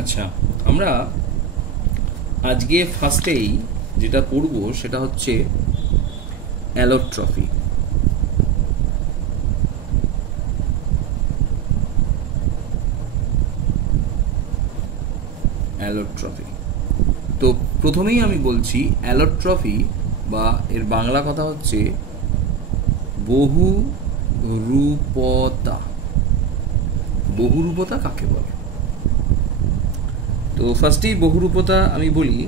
আচ্ছা, আমরা আজকে ফার্স্টেই যেটা পড়ব সেটা হচ্ছে অ্যালোট্রফি। অ্যালোট্রফি তো প্রথমেই আমি বলছি অ্যালোট্রফি বা এর বাংলা কথা হচ্ছে বহুরূপতা। বহুরূপতা কাকে বলে? তো ফার্স্টেই বহুরূপতা আমি বলি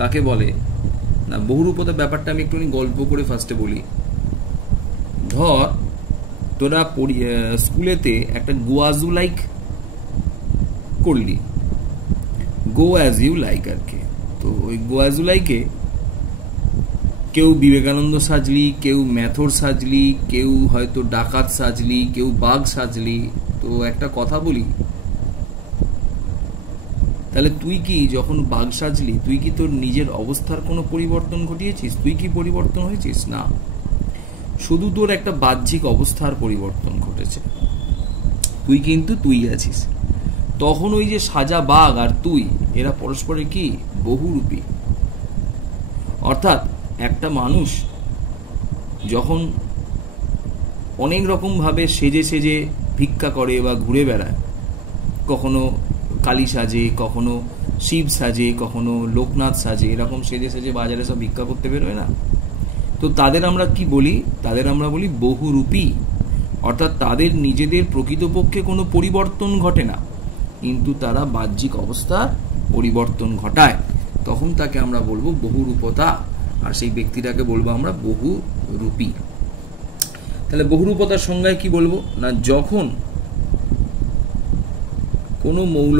কাকে বলে না। বহুরূপতা ব্যাপারটা আমি একটুখানি গল্প করে ফার্স্টে বলি। ধর তোরা স্কুলেতে একটা গো অ্যাজ ইউ লাইক করলি, গো অ্যাজ ইউ লাইক আর কি। তো ওই গো অ্যাজ ইউ লাইকে কেউ বিবেকানন্দ সাজলি, কেউ ম্যাথর সাজলি, কেউ হয়তো ডাকাত সাজলি, কেউ বাঘ সাজলি। তো একটা কথা বলি, তাহলে তুই কি যখন বাঘ সাজলি তুই কি তোর নিজের অবস্থার কোনো পরিবর্তন ঘটিয়েছিস? তুই কি পরিবর্তন হয়েছিস? না, শুধু তোর একটা বাহ্যিক অবস্থার পরিবর্তন ঘটেছে। তুই কিন্তু তুই আছিস। তখন ওই যে সাজা বাঘ আর তুই, এরা পরস্পরের কি বহুরূপী। অর্থাৎ একটা মানুষ যখন অনেক রকম ভাবে সেজে সেজে ভিক্ষা করে বা ঘুরে বেড়ায়, কখনো কালী সাজে, কখনো শিব সাজে, কখনো লোকনাথ সাজে, এরকম সেজে সেজে বাজারে সব ভিক্ষা করতে বেরোয় না? তো তাদের আমরা কি বলি? তাদের আমরা বলি বহুরূপী। অর্থাৎ তাদের নিজেদের প্রকৃতপক্ষে কোনো পরিবর্তন ঘটে না, কিন্তু তারা বাহ্যিক অবস্থার পরিবর্তন ঘটায়। তখন তাকে আমরা বলবো বহুরূপতা, আর সেই ব্যক্তিটাকে বলবো আমরা বহুরূপী। তাহলে বহুরূপতার সংজ্ঞায় কি বলবো না, যখন কোনো মৌল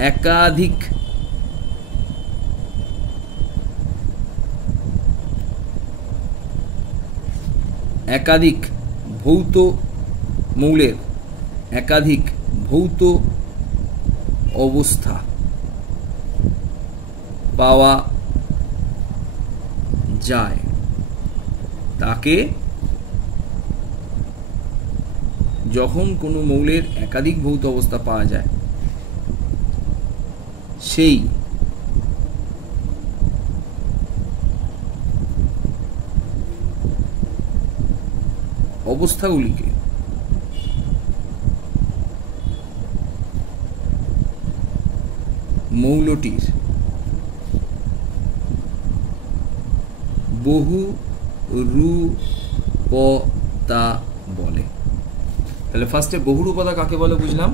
একাধিক ভৌত মৌলের একাধিক ভৌত অবস্থা পাওয়া যায়, তাকে যখন কোনো মৌলের একাধিক ভৌত অবস্থা পাওয়া যায়, সেই অবস্থাগুলিকে মৌলটির বহুরূপতা বলে। তাহলে ফার্স্টে বহুরূপতা কাকে বলে বুঝলাম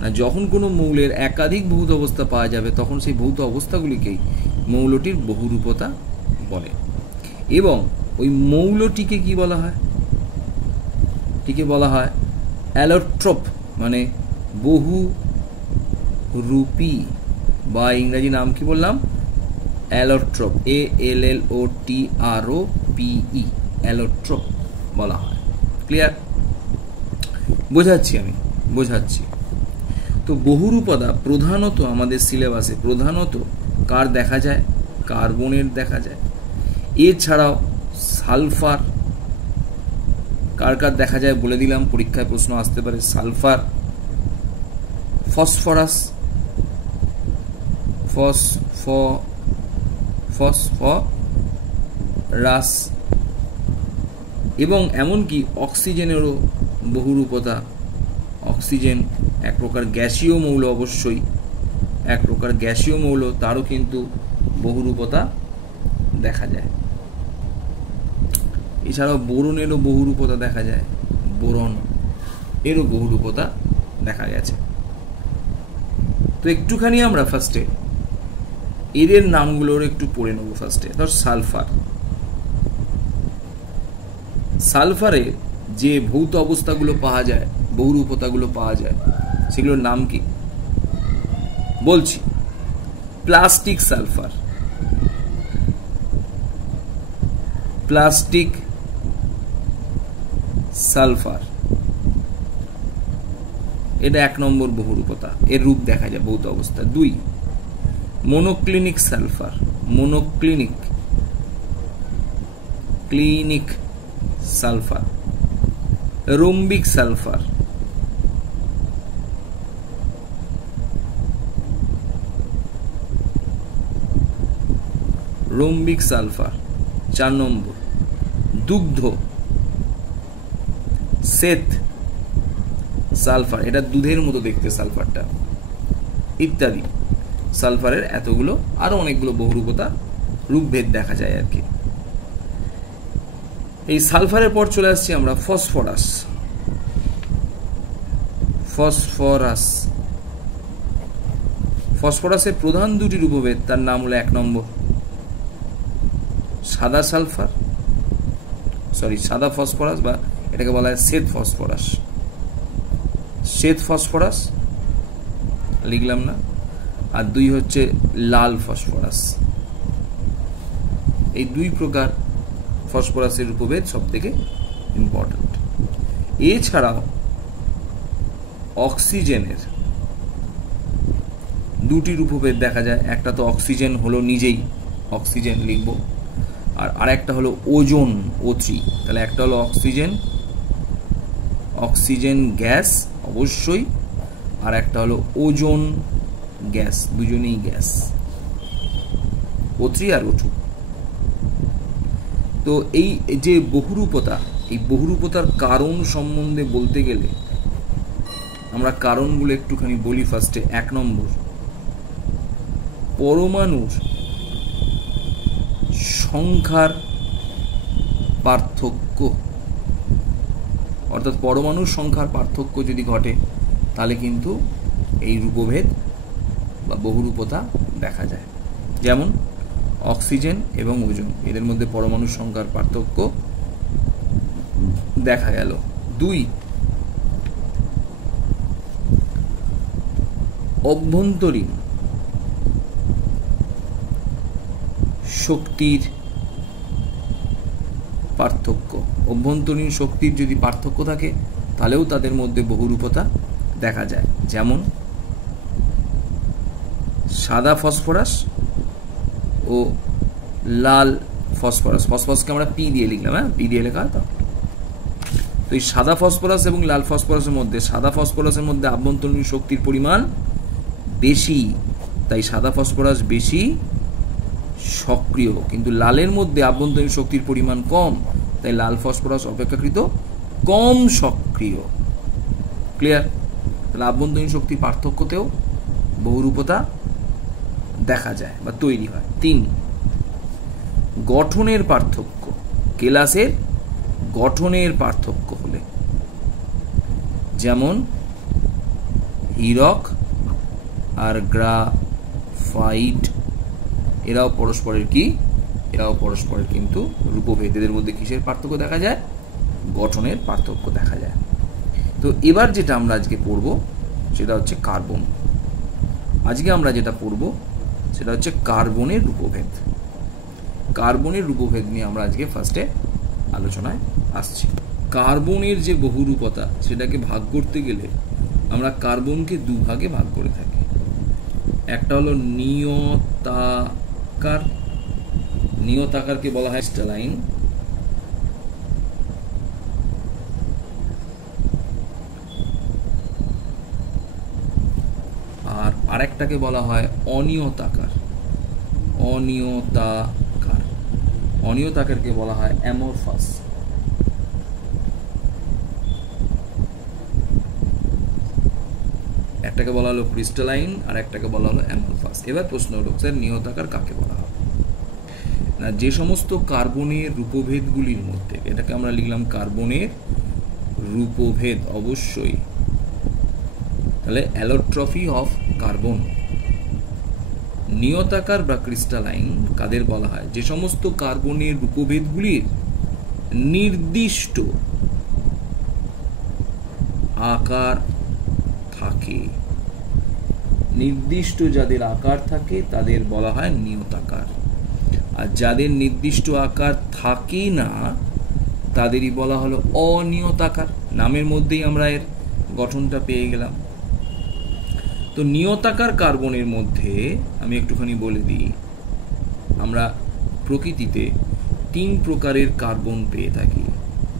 না, যখন কোনো মৌলের একাধিক ভৌত অবস্থা পাওয়া যাবে তখন সেই ভৌত অবস্থাগুলিকেই মৌলটির বহুরূপতা বলে। এবং ওই মৌলটিকে কি বলা হয়? টিকে বলা হয় অ্যালোট্রপ, মানে বহুরূপী, বা ইংরেজি নাম কি বললাম? অ্যালোট্রপ, ALLOTROPE, অ্যালোট্রপ বলা হয়। ক্লিয়ার? বোঝাচ্ছি, আমি বোঝাচ্ছি। তো বহুরূপতা প্রধানত আমাদের সিলেবাসে প্রধানত কার দেখা যায়? কার্বনের দেখা যায়। এছাড়াও সালফার, কার কার দেখা যায় বলে দিলাম, পরীক্ষায় প্রশ্ন আসতে পারে। সালফার, ফসফরাস, ফসফরাস, এবং এমনকি অক্সিজেনেরও বহুরূপতা। অক্সিজেন এক প্রকার গ্যাসীয় মৌল, অবশ্যই এক প্রকার গ্যাসীয় মৌল, তারও কিন্তু বহুরূপতা দেখা যায়। এছাড়াও বোরনেরও বহুরূপতা দেখা যায়, বোরন এরও বহুরূপতা দেখা গেছে। তো একটুখানি আমরা ফার্স্টে এদের নামগুলোর একটু পড়ে নেব। ফার্স্টে ধর সালফার। সালফারে যে ভৌত অবস্থাগুলো পাওয়া যায়, বহুরূপতাগুলো পাওয়া যায়, সেগুলোর নাম কি বলছি? প্লাস্টিক সালফার, প্লাস্টিক সালফার, এটা 1 নম্বর বহুরূপতা, এর রূপ দেখা যায় ভৌত অবস্থা। 2 monoclinic sulphur, monoclinic sulphur, rhombic sulphur, rhombic sulphur. 4 নম্বর দুগ্ধ, শ্বেত সালফার, এটা দুধের মতো দেখতে সালফারটা, ইত্যাদি। সালফারের এতগুলো আরো অনেকগুলো বহুরূপতা রূপভেদ দেখা যায় আর কি। এই সালফারের পর চলে আসছি আমরা ফসফরাস। ফসফরাস, ফসফরাসের প্রধান দুটি রূপভেদ, তার নাম হলো 1 নম্বর সাদা সালফার, সাদা ফসফরাস, বা এটাকে বলা হয় শ্বেত ফসফরাস। শ্বেত ফসফরাস লিখলাম না। আর 2 হচ্ছে লাল ফসফরাস। এই 2 প্রকার ফসফরাসের রূপভেদ সব থেকে ইম্পর্টেন্ট। এছাড়াও অক্সিজেনের 2টি রূপভেদ দেখা যায়। একটা তো অক্সিজেন হলো নিজেই, অক্সিজেন লিখব, আর আরেকটা হলো ওজোন, O3। তাহলে একটা হলো অক্সিজেন, অক্সিজেন গ্যাস অবশ্যই, আর একটা হলো ওজোন গ্যাস, দুজনেই গ্যাস, O3 আর O2। তো এই যে বহুরূপতা, এই বহুরূপতার কারণ সম্বন্ধে বলতে গেলে আমরা কারণগুলো একটুখানি বলি। ফার্স্টে 1 নম্বর, পরমাণুর সংখ্যার পার্থক্য, অর্থাৎ পরমাণুর সংখ্যার পার্থক্য যদি ঘটে তাহলে কিন্তু এই রূপভেদ বা বহুরূপতা দেখা যায়। যেমন অক্সিজেন এবং ওজোন, এদের মধ্যে পরমাণুর সংখ্যার পার্থক্য দেখা গেল। 2, অভ্যন্তরীণ শক্তির পার্থক্য। অভ্যন্তরীণ শক্তির যদি পার্থক্য থাকে তাহলেও তাদের মধ্যে বহুরূপতা দেখা যায়। যেমন সাদা ফসফরাস ও লাল ফসফরাস। ফসফরাসকে আমরা পি দিয়ে লিখলাম, হ্যাঁ, পি দিয়ে লেখা। তো এই সাদা ফসফরাস এবং লাল ফসফরাসের মধ্যে, সাদা ফসফরাসের মধ্যে আভ্যন্তরীণ শক্তির পরিমাণ বেশি, তাই সাদা ফসফরাস বেশি সক্রিয়, কিন্তু লালের মধ্যে আভ্যন্তরীণ শক্তির পরিমাণ কম, তাই লাল ফসফরাস অপেক্ষাকৃত কম সক্রিয়। ক্লিয়ার? তাহলে আভ্যন্তরীণ শক্তির পার্থক্যতেও বহুরূপতা দেখা যায় বা তৈরি হয়। 3, গঠনের পার্থক্য। কেলাসের গঠনের পার্থক্য হলে, যেমন হীরক আর গ্রাফাইট, এরাও পরস্পরের কি, এরাও পরস্পরের কিন্তু রূপভেদ। এদের মধ্যে কিসের পার্থক্য দেখা যায়? গঠনের পার্থক্য দেখা যায়। তো এবার যেটা আমরা আজকে পড়ব সেটা হচ্ছে কার্বন। আজকে আমরা যেটা পড়ব সেটা হচ্ছে কার্বনের রূপভেদ। কার্বনের রূপভেদ নিয়ে আমরা আজকে ফার্স্টে আলোচনায় আসছি। কার্বনের যে বহুরূপতা সেটাকে ভাগ করতে গেলে আমরা কার্বনকে 2 ভাগে ভাগ করে থাকি। একটা হলো নিয়তাকার, নিয়তাকারকে বলা হয় ক্রিস্টালাইন, আর আরেকটাকে বলা হয় অনিয়তাকার। অনিয়তাকার, অনিয়তাকারকে বলা হয় অ্যামরফাস। একটাকে বলা হলো ক্রিস্টালাইন আর একটাকে বলা হলো অ্যামরফাস। এবার প্রশ্ন হলো, স্যার নিয়তাকার কাকে বলা হয়? না, যে সমস্ত কার্বনের রূপভেদগুলির মধ্যে, এটাকে আমরা লিখলাম কার্বনের রূপভেদ অবশ্যই, তাহলে অ্যালোট্রফি অফ কার্বন। নিয়তাকার বা ক্রিস্টালাইন কাদের বলা হয়? যে সমস্ত কার্বনের রূপভেদগুলির নির্দিষ্ট আকার থাকে, নির্দিষ্ট যাদের আকার থাকে তাদের বলা হয় নিয়তাকার, আর যাদের নির্দিষ্ট আকার থাকে না তাদেরই বলা হলো অনিয়তাকার। নামের মধ্যেই আমরা এর গঠনটা পেয়ে গেলাম। তো নিয়তাকার কার্বনের মধ্যে আমি একটুখানি বলে দিই, আমরা প্রকৃতিতে 3 প্রকারের কার্বন পেয়ে থাকি।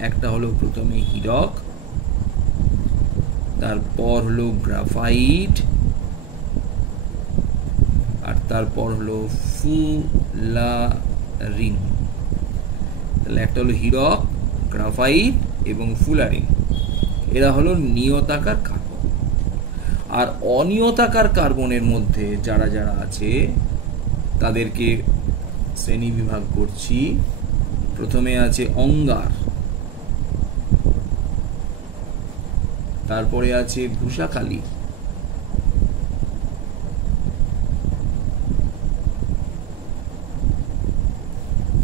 একটা হলো প্রথমে হীরক, তারপর হলো গ্রাফাইট, আর তারপর হলো ফুলারিন। তাহলে একটা হলো হীরক, গ্রাফাইট এবং ফুলারিন, এরা হলো নিয়তাকার কার্বন। আর অনিয়তাকার কার্বনের মধ্যে যারা যারা আছে তাদেরকে শ্রেণী বিভাগ করছি। প্রথমে আছে অঙ্গার, তারপরে আছে ভূষাকালী,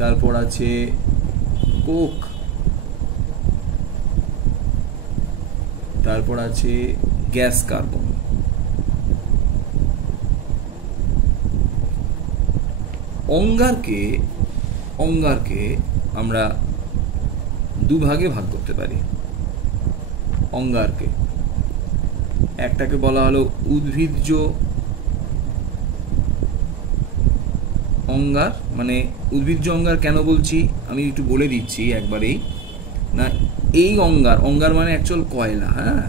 তারপর আছে কোক, তারপর আছে গ্যাস কার্বন। অঙ্গারকে আমরা দুভাগে ভাগ করতে পারি। অঙ্গারকে একটাকে বলা হলো উদ্ভিজ্জ অঙ্গার। মানে উদ্ভিজ্জ অঙ্গার কেন বলছি আমি একটু বলে দিচ্ছি একবারেই। না, এই অঙ্গার মানে অ্যাকচুয়াল কয়লা। হ্যাঁ,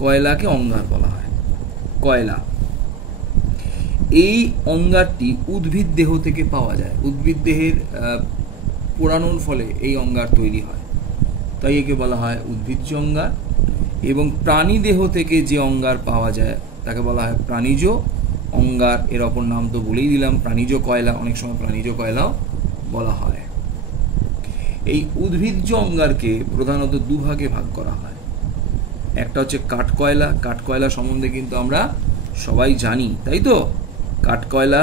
কয়লাকে অঙ্গার বলা হয়, কয়লা। এই অঙ্গারটি উদ্ভিদ দেহ থেকে পাওয়া যায়। উদ্ভিদ দেহের পোড়ানোর ফলে এই অঙ্গার তৈরি হয়, তাই একে বলা হয় উদ্ভিজ্জ অঙ্গার। এবং প্রাণী দেহ থেকে যে অঙ্গার পাওয়া যায় তাকে বলা হয় প্রাণীজ অঙ্গার। এর অপর নাম তো বলেই দিলাম, প্রাণীজ কয়লা, অনেক সময় প্রাণীজ কয়লাও বলা হয়। এই উদ্ভিজ্জ অঙ্গারকে প্রধানত দুভাগে ভাগ করা হয়। একটা হচ্ছে কাঠকয়লা। কাঠকয়লা সম্বন্ধে কিন্তু আমরা সবাই জানি, তাই তো? কাঠকয়লা,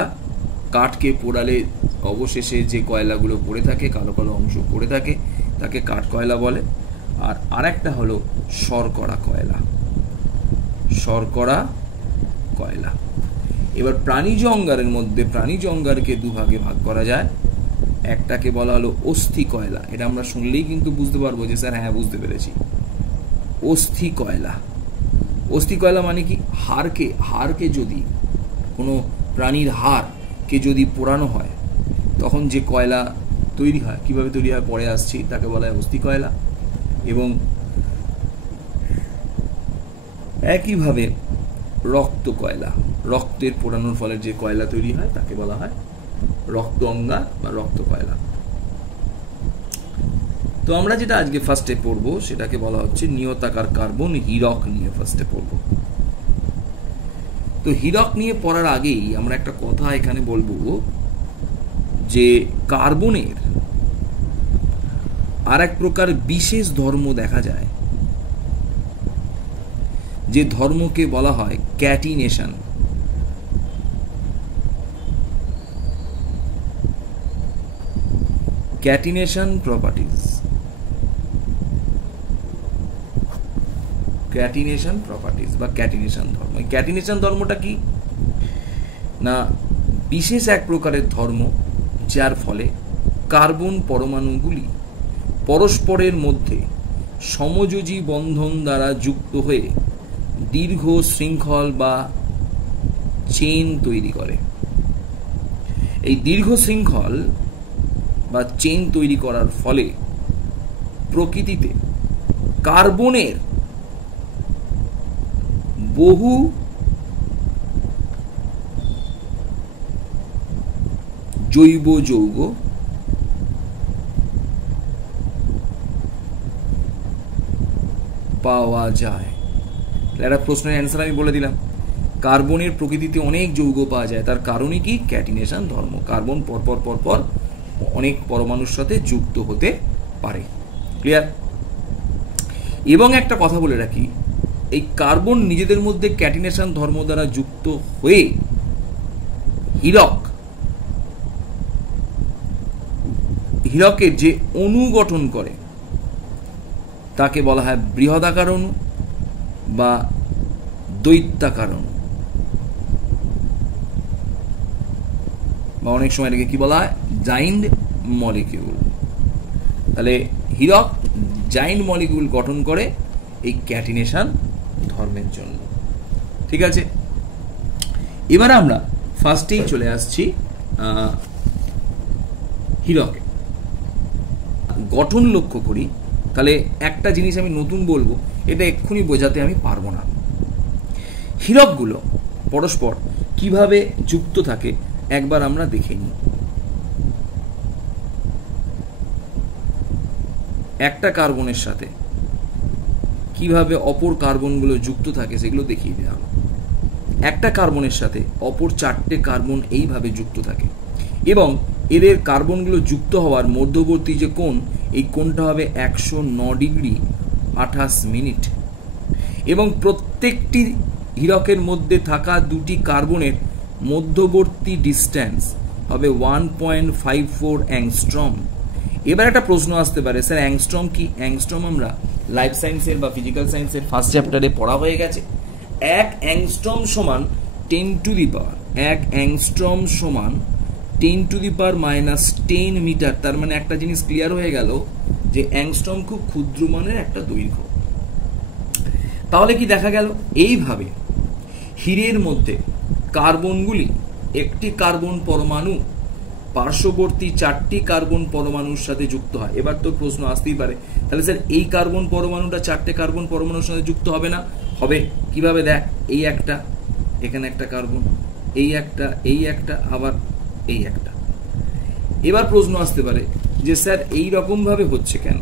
কাঠকে পোড়ালে অবশেষে যে কয়লাগুলো পড়ে থাকে, কালো কালো অংশ পড়ে থাকে, তাকে কাঠকয়লা বলে। আর আরেকটা হলো শর্করা কয়লা, শর্করা কয়লা। এবার প্রাণীজ অঙ্গারের মধ্যে প্রাণীজ অঙ্গারকে দুভাগে ভাগ করা যায়। একটাকে বলা হলো অস্থি কয়লা। এটা আমরা শুনলেই কিন্তু বুঝতে পারবো যে স্যার হ্যাঁ বুঝতে পেরেছি। অস্থি কয়লা, অস্থি কয়লা মানে কি? হাড়কে যদি কোনো প্রাণীর হাড়কে যদি পোড়ানো হয় তখন যে কয়লা তৈরি হয়, কিভাবে তৈরি হয় পরে আসছি, তাকে বলা হয় অস্থি কয়লা। এবং একইভাবে রক্ত কয়লা, রক্তের পোড়ানোর ফলে যে কয়লা তৈরি হয় তাকে বলা হয় রক্ত অঙ্গার বা রক্ত কয়লা। তো আমরা যেটা আজকে ফার্স্টে পড়বো সেটাকে বলা হচ্ছে নিয়তাকার কার্বন, হীরক নিয়ে ফার্স্টে পড়বো। তো হীরক নিয়ে পড়ার আগেই আমরা একটা কথা এখানে বলবো যে কার্বনের আর এক প্রকার বিশেষ ধর্ম দেখা যায়, যে ধর্মকে বলা হয় catenation. Catenation properties, catenation properties বা ক্যাটিনেশন ধর্ম। ক্যাটিনেশন ধর্মটা কি না, বিশেষ এক প্রকারের ধর্ম যার ফলে কার্বন পরমাণুগুলি পরস্পরের মধ্যে সমযোজী বন্ধন দ্বারা যুক্ত হয়ে দীর্ঘ শৃঙ্খল বা চেইন তৈরি করে। এই দীর্ঘ শৃঙ্খল বা চেইন তৈরি করার ফলে প্রকৃতিতে কার্বনের বহু জৈব যৌগ পাওয়া যায়। একটা প্রশ্নের অ্যান্সার আমি বলে দিলাম, কার্বনের প্রকৃতিতে অনেক যৌগ পাওয়া যায়, তার কারণই কি? ক্যাটিনেশন ধর্ম। কার্বন পরপর অনেক পরমাণুর সাথে যুক্ত হতে পারে। ক্লিয়ার? এবং একটা কথা বলে রাখি, এই কার্বন নিজেদের মধ্যে ক্যাটিনেশন ধর্ম দ্বারা যুক্ত হয়ে হীরকের যে অণু গঠন করে তাকে বলা হয় বৃহদাকার অণু বা দৈত্যাকার অণু, বা অনেক সময় এটাকে কি বলা হয়? Giant molecule. তাহলে হীরক জাইন্ট মলিকিউল গঠন করে এই ক্যাটিনেশন ধর্মের জন্য। ঠিক আছে, এবার আমরা ফার্স্টেই চলে আসছি হীরকে। গঠন লক্ষ্য করি তাহলে একটা জিনিস আমি নতুন বলবো, এটা এক্ষুনি বোঝাতে আমি পারবো না। হীরকগুলো পরস্পর কিভাবে যুক্ত থাকে একবার আমরা দেখে নিই। একটা কার্বনের সাথে কিভাবে অপর কার্বনগুলো যুক্ত থাকে সেগুলো দেখিয়ে দেওয়া হলো। একটা কার্বনের সাথে অপর 4টে কার্বন এইভাবে যুক্ত থাকে এবং এদের কার্বনগুলো যুক্ত হওয়ার মধ্যবর্তী যে কোণ, এই কোণটা হবে 109 ডিগ্রি 28 মিনিট এবং প্রত্যেকটি হীরকের মধ্যে থাকা দুটি কার্বনের মধ্যবর্তী ডিস্ট্যান্স হবে 1.54 অ্যাংস্ট্রম। এবার একটা প্রশ্ন আসতে পারে, স্যার অ্যাংস্ট্রম কি? অ্যাংস্ট্রম আমরা লাইফ সায়েন্সের বা ফিজিক্যাল সায়েন্সের ফার্স্ট চ্যাপ্টারে পড়া হয়ে গেছে। 1 অ্যাংস্ট্রম সমান 10 টু দি পাওয়ার 1 অ্যাংস্ট্রম সমান 10 টু দি পাওয়ার -10 মিটার। তার মানে একটা জিনিস ক্লিয়ার হয়ে গেল যে অ্যাংস্ট্রম খুব ক্ষুদ্র মানের একটা দৈর্ঘ্য। তাহলে কি দেখা গেল, এইভাবে হীরের মধ্যে কার্বনগুলি একটি কার্বন পরমাণু পার্শ্ববর্তী 4টি কার্বন পরমাণুর সাথে যুক্ত হয়। এবার তো প্রশ্ন আসতেই পারে, তাহলে স্যার এই কার্বন পরমাণুটা 4টে কার্বন পরমাণুর সাথে যুক্ত হবে না? হবে। কিভাবে? দেখ, এই একটা, এখানে একটা কার্বন, এই একটা, এই একটা, আবার এই একটা। এবার প্রশ্ন আসতে পারে যে স্যার এই রকম ভাবে হচ্ছে কেন,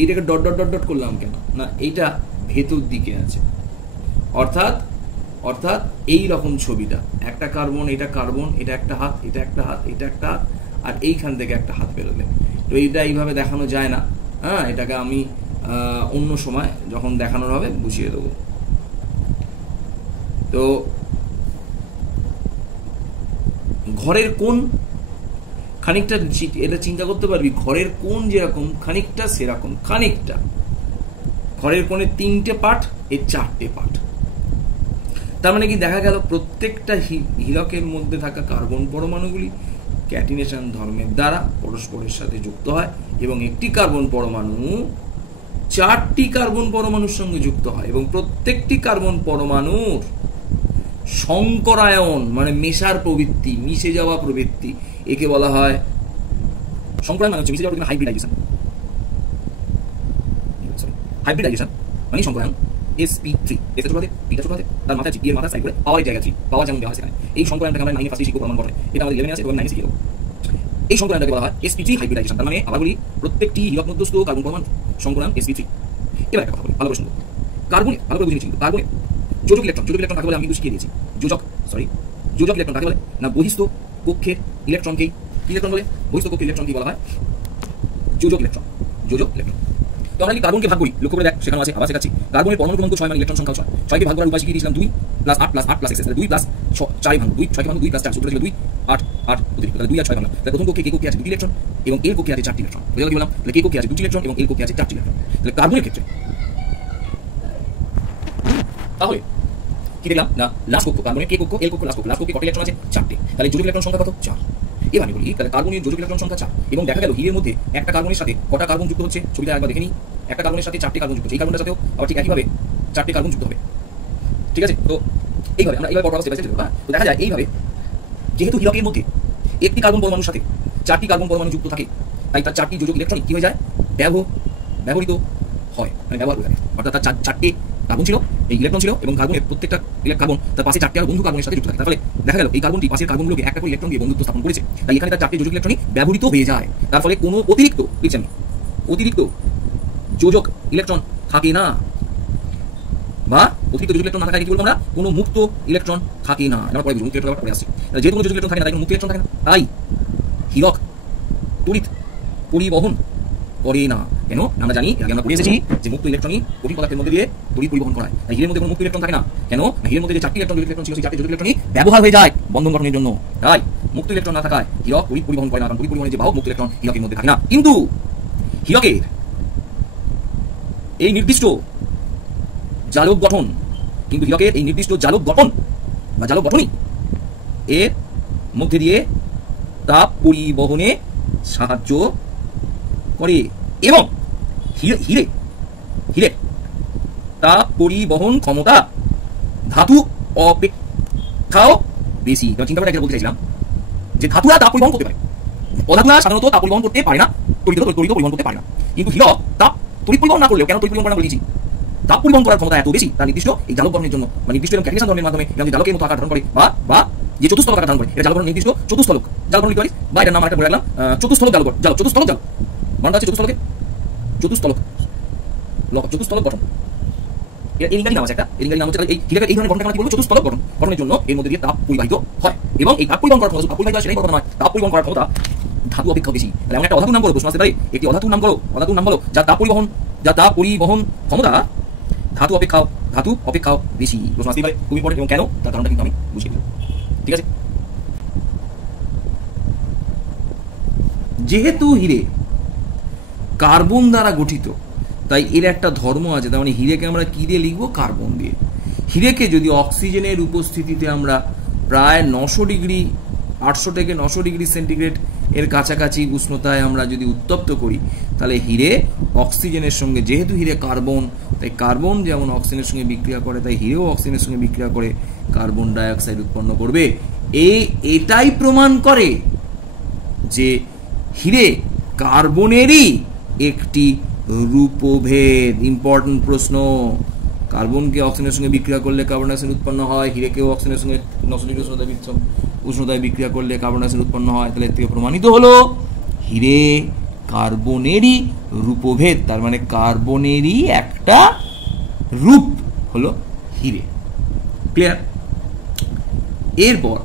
এইটাকে ডট ডট ডট ডট করলাম কেন? না, এইটা ভেতর দিকে আছে, অর্থাৎ অর্থাৎ এই রকম ছবিটা, একটা কার্বন, এটা কার্বন, এটা একটা হাত, এটা একটা হাত, এটা একটা হাত, আর এইখান থেকে একটা হাত বেরোবে। তো এইটা এইভাবে দেখানো যায় না। হ্যাঁ, এটাকে আমি অন্য সময় যখন দেখানোর হবে বুঝিয়ে দেবো। তো ঘরের কোণ খানিকটা, এটা চিন্তা করতে পারবি, ঘরের কোণ যেরকম খানিকটা সেরকম, খানিকটা। ঘরের কোণের 3টে পার্ট, এর 4টে পার্ট। তার মানে কি দেখা গেল, প্রত্যেকটা হীরকের মধ্যে থাকা কার্বন পরমাণুগুলি ক্যাটিনেশন ধর্মের দ্বারা পরস্পরের সাথে যুক্ত হয় এবং একটি কার্বন পরমাণু 4টি কার্বন পরমাণুর সঙ্গে যুক্ত হয় এবং প্রত্যেকটি কার্বন পরমাণুর সংকরায়ন মানে মেশার প্রবৃত্তি, মিশে যাওয়া প্রবৃত্তি, একে বলা হয় সংকরায়ন। মানে হচ্ছে মিশে যাওয়া প্রবৃত্তি, হাইব্রিডাইজেশন। হাইব্রিডাইজেশন মানে সংকরায়ন। sp3 এর ছোট হাতে, এটা ছোট হাতে, তার মাথায় এর মাথা সাইড করে পাওয়ার জায়গা 3, পাওয়ার যেমন দেওয়া আছে এখানে। এই সংকরায়নটাকে আমরা 9 ফার্স্টে শিখব, প্রমাণ করে। এটা আমাদের 11 আছে এবং 9 শিখব। এই সংকরায়নটাকে বলা হয় sp3 হাইব্রিডাইজেশন। তার মানে আবার বলি, প্রত্যেকটি হীরক মধ্যস্থ কার্বন পরমাণু সংকরায়ন sp3। এবার একটা কথা বলি, ভালো প্রশ্ন। কার্বনে ভালো করে বুঝে নিচ্ছি, কার্বনে যোজক ইলেকট্রন, যোজক ইলেকট্রন কাকে বলে আমি কিন্তু শিখিয়ে দিয়েছি। যোজক ইলেকট্রন কাকে বলে? না, বহিস্থ কক্ষের ইলেকট্রনকে ইলেকট্রন বলে। বহিস্থ কক্ষের ইলেকট্রনকে বলা হয় যোজক ইলেকট্রন। যোজক ইলেকট্রন। তো আমরা কার্বনকে ভাগ করি, লক্ষ্য করে দেখ, সেখানে আছে, আবার শেখাচ্ছি। কার্বনের পরমাণু ক্রমাঙ্ক 6 মানে ইলেকট্রন সংখ্যা 6। 6কে ভাগ করার উপায় শিখিয়ে দিয়েছিলাম 2 + 8 + 8 + x, 2 + 4 ভাগ 2, 6কে ভাগ 2 + 4, সূত্র ছিল 2 8 8 অতিরিক্ত, তাহলে 2 আর 6 ভাঙলাম। তাহলে প্রথম কক্ষে কে কক্ষে আছে 2টি ইলেকট্রন এবং এল কক্ষে আছে 4টি ইলেকট্রন। বুঝতে বললাম, তাহলে কে কক্ষে আছে 2টি ইলেকট্রন এবং এল কক্ষে আছে 4টি ইলেকট্রন। তাহলে কার্বনের ক্ষেত্রে তাহলে কি দেখলাম না, লাস্ট কক্ষ, কার্বনের কে কক্ষ, এল কক্ষ, লাস্ট কক্ষ। লাস্ট কক্ষে কত ইলেকট্রন আছে? 4টে। তাহলে যোজক ইলেকট্রন সংখ্যা কত? 4। এবার আমি বলি, তাহলে কার্বনের যোজক ইলেকট্রন সংখ্যা 4 এবং দেখা গেল হীরের মধ্যে একটা কার্বনের সাথে কটা কার্বন যুক্ত হচ্ছে, ছবিটা একবার দেখে নিই। একটা কার্বনের সাথে 4টি কার্বন যুক্ত হচ্ছে, এই কার্বনটার সাথেও আবার ঠিক একইভাবে 4টি কার্বন যুক্ত হবে। ঠিক আছে, তো এইভাবে আমরা এইভাবে পরপর স্টেপ বাই স্টেপ দেখব। তো দেখা যায় এইভাবে, যেহেতু হীরকের মধ্যে একটি কার্বন পরমাণুর সাথে 4টি কার্বন পরমাণু যুক্ত থাকে, তাই তার 4টি যোজক ইলেকট্রন কি হয়ে যায়? ব্যবহৃত হয়, মানে ব্যবহার হয়ে যায়। অর্থাৎ তার 4টি কার্বন ছিল, এই ইলেকট্রন ছিল এবং কার্বনের প্রত্যেকটা কার্বন তার পাশে 4টি আর বন্ধু কার্বনের সাথে যুক্ত থাকে। তার ফলে দেখা গেল এই কার্বনটি পাশের কার্বনগুলোকে একটা করে ইলেকট্রন দিয়ে বন্ধুত্ব স্থাপন করেছে, তাই এখানে তার 4টি যোজক ইলেকট্রনই ব্যবহৃত হয়ে যায়। তার ফলে কোনো অতিরিক্ত যোজক ইলেকট্রন থাকে না, বা অতিরিক্ত যোজক ইলেকট্রন না থাকায় কি বলবো আমরা? কোনো মুক্ত ইলেকট্রন থাকে না। আমরা পরে বুঝব, মুক্ত ইলেকট্রন পরে আসছে। যেহেতু কোনো যোজক ইলেকট্রন থাকে না, তাই কোনো মুক্ত ইলেকট্রন থাকে না, তাই হীরক তড়িৎ পরিবহন করে না। কেন? আমরা জানি, আগে আমরা পড়ে এসেছি যে মুক্ত ইলেকট্রনই কঠিন পদার্থের মধ্যে দিয়ে তড়িৎ পরিবহন করায়। তাই হীরের মধ্যে কোনো মুক্ত ইলেকট্রন থাকে না। কেন? হীরের মধ্যে যে 4টি ইলেকট্রন ছিল, সেই 4টি যোজক ইলেকট্রনই ব্যবহার হয়ে যায় বন্ধন গঠনের জন্য। তাই মুক্ত ইলেকট্রন না থাকায় হীরক তড়িৎ পরিবহন করে না, কারণ তড়িৎ পরিবহনের যে বাহক মুক্ত ইলেকট্রন হীরকের মধ্যে থাকে না। কিন্তু হীরকের এই নির্দিষ্ট জালক গঠন, কিন্তু হীরকের এই নির্দিষ্ট জালক গঠন বা জালক গঠনই এর মধ্যে দিয়ে তাপ পরিবহনে সাহায্য করে এবং হীরে তাপ পরিবহন ক্ষমতা ধাতু অপেক্ষাও বেশি। চিন্তা করে বলতে চাইছিলাম যে ধাতুরা তাপ পরিবহন করতে পারে, অধাতুরা সাধারণত তাপ পরিবহন করতে পারে না। তড়িৎ পরিবহন করতে পারে না। কিন্তু হীরক তাপ তড়িৎ পরিবহন না করলেও, কেন তড়িৎ পরিবহন করে না বলেছি, তাপ পরিবহন করার ক্ষমতা এত বেশি তার নির্দিষ্ট এই জালক গঠনের জন্য, মানে নির্দিষ্ট এবং ক্যাটালিসন ধর্মের মাধ্যমে যে জালকের মতো আকার ধারণ করে বা যে চতুস্থলক আকার ধারণ করে, এটা জালক নির্দিষ্ট চতুস্থলক জালক লিখতে পারি, বা এটার নাম আরেকটা বলে রাখলাম চতুস্থলক জালক, চতুস্থলক জালক মানটা আছে চতুস্থলক গঠন। এর ইংরেজি নাম আছে একটা, এর ইংরেজি নাম হচ্ছে এই হীরাকে এই ধরনের গঠনটা কি বলবো, চতুস্থলক গঠন। গঠনের জন্য এর মধ্যে দিয়ে তাপ পরিবাহিত হয়, এবং এই তাপ পরিবহন করার ক্ষমতা, তাপ পরিবাহিত হয় সেটাই বড় কথা নয়, তাপ পরিবহন করার ক্ষমতা ধাতু অপেক্ষা বেশি। তাহলে এমন একটা অধাতুর নাম বলো, প্রশ্ন আসতে পারে একটি অধাতুর নাম বলো যা তাপ পরিবহন ক্ষমতা ধাতু অপেক্ষা বেশি। প্রশ্ন আসতে পারে খুব ইম্পর্টেন্ট, এবং কেন তার কারণটা কিন্তু আমি বুঝিয়ে দেব। ঠিক আছে, যেহেতু হিরে কার্বন দ্বারা গঠিত, তাই এর একটা ধর্ম আছে। তার মানে হিরেকে আমরা কি দিয়ে লিখবো, কার্বন দিয়ে। হিরেকে যদি অক্সিজেনের উপস্থিতিতে আমরা প্রায় 900 ডিগ্রি 800 থেকে 900 ডিগ্রি সেন্টিগ্রেড এর কাছাকাছি উষ্ণতায় আমরা যদি উত্তপ্ত করি, তাহলে হিরে অক্সিজেনের সঙ্গে, যেহেতু হিরে কার্বন, তাই কার্বন যেমন অক্সিজেনের সঙ্গে বিক্রিয়া করে, তাই হিরেও অক্সিজেনের সঙ্গে বিক্রিয়া করে কার্বন ডাইঅক্সাইড উৎপন্ন করবে। এটাই প্রমাণ করে যে হিরে কার্বনেরই একটি রূপভেদ। ইম্পর্টেন্ট প্রশ্ন, কার্বনকে অক্সিজেনের সঙ্গে বিক্রিয়া করলে কার্বন ডাইঅক্সাইড উৎপন্ন হয়, হিরেকেও অক্সিজেনের সঙ্গে 900 ডিগ্রি উষ্ণতায় বিক্রিয়া করলে কার্বন ডাইঅক্সাইড উৎপন্ন হয়। তাহলে এর থেকে প্রমাণিত হলো হিরে কার্বনেরই রূপভেদ, তার মানে কার্বনেরই একটা রূপ হলো হিরে। ক্লিয়ার? এরপর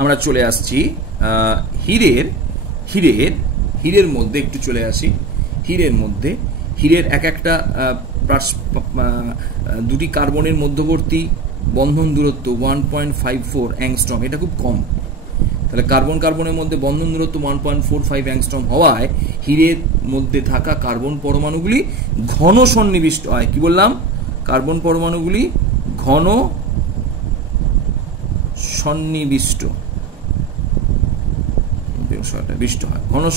আমরা চলে আসছি হীরের মধ্যে একটু চলে আসি। হীরের এক একটা দুটি কার্বনের মধ্যবর্তী বন্ধন দূরত্ব 1.54 অ্যাংস্ট্রম, এটা খুব কম। তাহলে কার্বনের মধ্যে বন্ধন দূরত্ব 1.45 অ্যাংস্ট্রম হওয়ায় হীরের মধ্যে থাকা কার্বন পরমাণুগুলি ঘন সন্নিবিষ্ট হয়। কি বললাম? কার্বন পরমাণুগুলি ঘন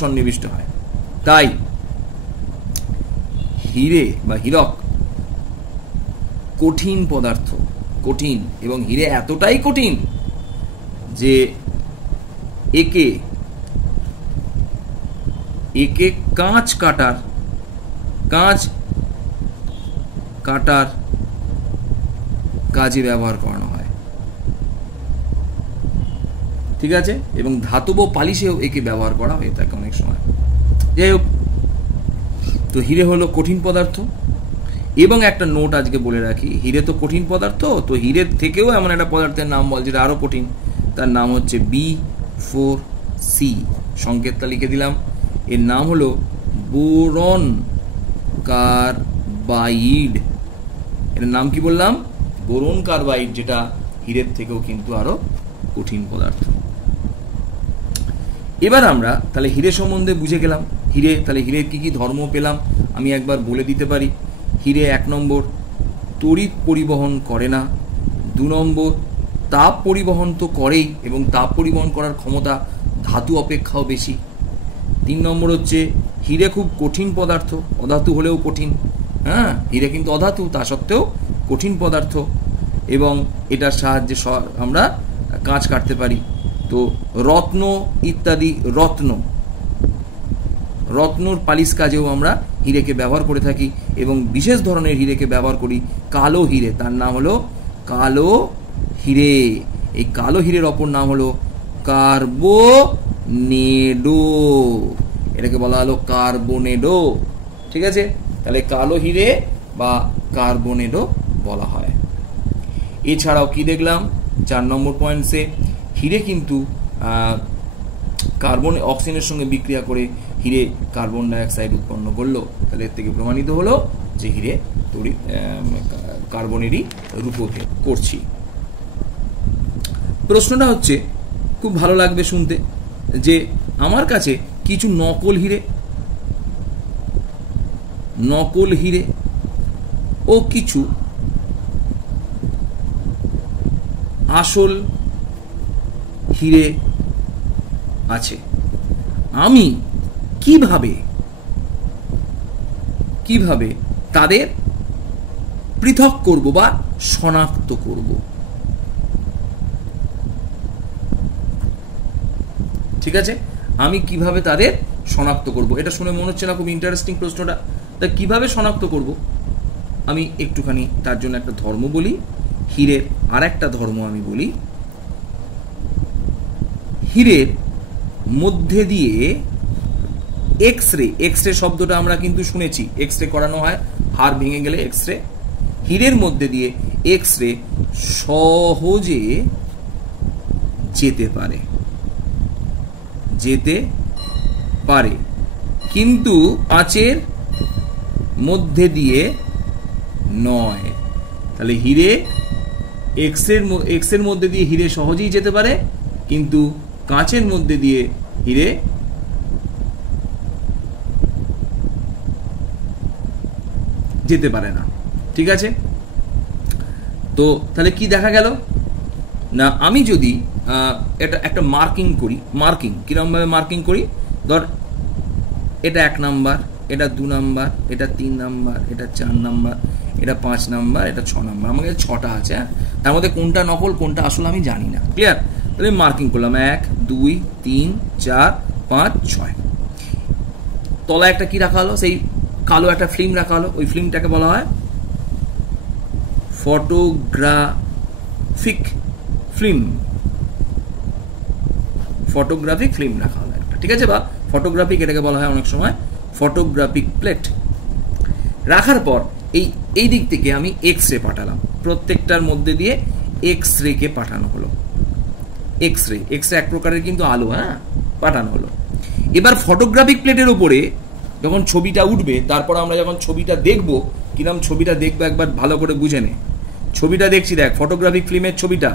সন্নিবিষ্ট হয়। তাই হিরে বা হীরক কঠিন পদার্থ, এবং হিরে এতটাই কঠিন যে একে কাঁচ কাটার কাজে ব্যবহার করানো হয়। ঠিক আছে, এবং ধাতব পালিশেও একে ব্যবহার করা হয়ে থাকে অনেক সময়। যাই হোক, তো হিরে হলো কঠিন পদার্থ। এবং একটা নোট আজকে বলে রাখি, হিরে তো কঠিন পদার্থ, তো হিরের থেকেও এমন একটা পদার্থের নাম বল যেটা আরো কঠিন, তার নাম হচ্ছে B4C। সংকেতটা লিখে দিলাম, এর নাম হলো বোরন কার্বাইড। এর নাম কি বললাম? বোরন কার্বাইড, যেটা হিরের থেকেও কিন্তু আরো কঠিন পদার্থ। এবার আমরা তাহলে হিরে সম্বন্ধে বুঝে গেলাম। তাহলে হিরের কি কি ধর্ম পেলাম আমি একবার বলে দিতে পারি। হিরে 1 নম্বর তড়িৎ পরিবহন করে না, 2 নম্বর তাপ পরিবহন তো করেই, এবং তাপ পরিবহন করার ক্ষমতা ধাতু অপেক্ষাও বেশি। 3 নম্বর হচ্ছে হিরে খুব কঠিন পদার্থ, অধাতু হলেও কঠিন। হ্যাঁ, হিরে কিন্তু অধাতু, তা সত্ত্বেও কঠিন পদার্থ, এবং এটার সাহায্যে আমরা কাঁচ কাটতে পারি। তো রত্ন ইত্যাদি রত্নর পালিশ কাজেও আমরা হিরেকে ব্যবহার করে থাকি, এবং বিশেষ ধরনের হিরেকে ব্যবহার করি কালো হিরে, তার নাম হলো কালো হিরে। এই কালো হিরের অপর নাম হলো কার্বোনেডো, এটাকে বলা হলো কার্বোনেডো। ঠিক আছে, তাহলে কালো হিরে বা কার্বোনেডো বলা হয়। এছাড়াও কি দেখলাম 4 নম্বর পয়েন্টসে, হিরে কিন্তু অক্সিজেনের সঙ্গে বিক্রিয়া করে হিরে কার্বন ডাইঅক্সাইড উৎপন্ন করলো। তাহলে এর থেকে প্রমাণিত হলো যে হিরে কার্বনেরই রূপভেদ করছি। প্রশ্নটা হচ্ছে, খুব ভালো লাগবে শুনতে, যে আমার কাছে কিছু নকল হিরে ও কিছু আসল হিরে আছে, আমি কিভাবে তাদের পৃথক করব বা শনাক্ত করব? ঠিক আছে, আমি কিভাবে তাদের শনাক্ত করব? এটা শুনে মনে হচ্ছে না খুব ইন্টারেস্টিং প্রশ্নটা? তা কিভাবে শনাক্ত করব আমি একটুখানি তার জন্য একটা ধর্ম বলি, হীরের আর একটা ধর্ম আমি বলি। হীরের মধ্যে দিয়ে এক্সরে, এক্সরে শব্দটা আমরা কিন্তু শুনেছি, এক্সরে করানো হয় হাড় ভেঙে গেলে এক্সরে। হীরের মধ্যে দিয়ে এক্সরে সহজে যেতে পারে, যেতে পারে, কিন্তু কাঁচের মধ্যে দিয়ে নয়। তাহলে হীরে এক্সের মধ্যে দিয়ে হীরে সহজেই যেতে পারে, কিন্তু কাঁচের মধ্যে দিয়ে হীরে যেতে পারে না। ঠিক আছে, তো তাহলে কি দেখা গেল না, আমি যদি এটা একটা মার্কিং করি, মার্কিং কিরকম ভাবে মার্কিং করি, ধর এটা 1 নাম্বার, এটা 2 নাম্বার, এটা 3 নাম্বার, এটা 4 নাম্বার, এটা 5 নাম্বার, এটা 6 নাম্বার, আমার কাছে 6টা আছে। তার মধ্যে কোনটা নকল কোনটা আসলে আমি জানি না। ক্লিয়ার? তাহলে মার্কিং করলাম 1 2 3 4 5 6। তলা একটা কি রাখা হলো, সেই কালো একটা ফিল্ম রাখা হলো, ওই ফিল্মটাকে বলা হয় ফটোগ্রাফিক ফিল্ম। ফটোগ্রাফিক ফিল্ম রাখা হলো একটা, ঠিক আছে, বা ফটোগ্রাফিক এটাকে বলা হয় অনেক সময় ফটোগ্রাফিক প্লেট। রাখার পর এই দিক থেকে আমি এক্সরে পাঠালাম, প্রত্যেকটার মধ্যে দিয়ে এক্সরে কে পাঠানো হলো। এক্সরে এক প্রকারের কিন্তু আলো, পাঠানো হলো। এবার ফটোগ্রাফিক প্লেটের উপরে যখন ছবিটা উঠবে, তারপর আমরা যখন ছবিটা দেখবো, কিরম ছবিটা দেখবো একবার ভালো করে বুঝে নে। ছবিটা দেখছি, দেখ ফটোগ্রাফিক ফিল্মের ছবিটা,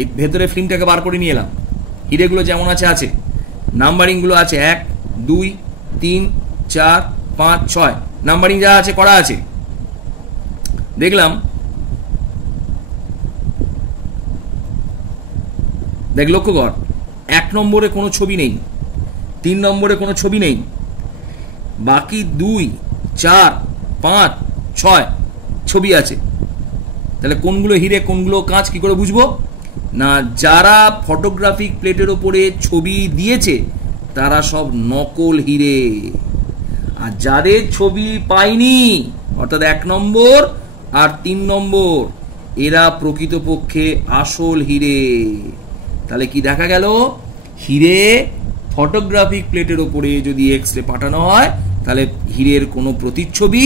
এই ভেতরে ফিল্মটাকে বার করে নিয়ে এলাম, হিরেগুলো যেমন আছে আছে, নাম্বারিংগুলো আছে 1 2 3 4 5 6 নাম্বারিং যা আছে করা আছে। দেখলাম, দেখ লক্ষ্য কর, 1 নম্বরে কোনো ছবি নেই, 3 নম্বরে কোনো ছবি নেই, বাকি 2 4 5 6 ছবি আছে। তাহলে কোনগুলো হিরে কোনগুলো কাঁচ কি করে বুঝবো? না, যারা ফটোগ্রাফিক প্লেটের ওপরে ছবি দিয়েছে তারা সব নকল হিরে, আর যাদের ছবি পাইনি অর্থাৎ 1 নম্বর আর 3 নম্বর এরা প্রকৃতপক্ষে আসল হিরে। তাহলে কি দেখা গেল, হিরে ফটোগ্রাফিক প্লেটের ওপরে যদি এক্সরে পাঠানো হয় তাহলে হিরের কোনো প্রতিচ্ছবি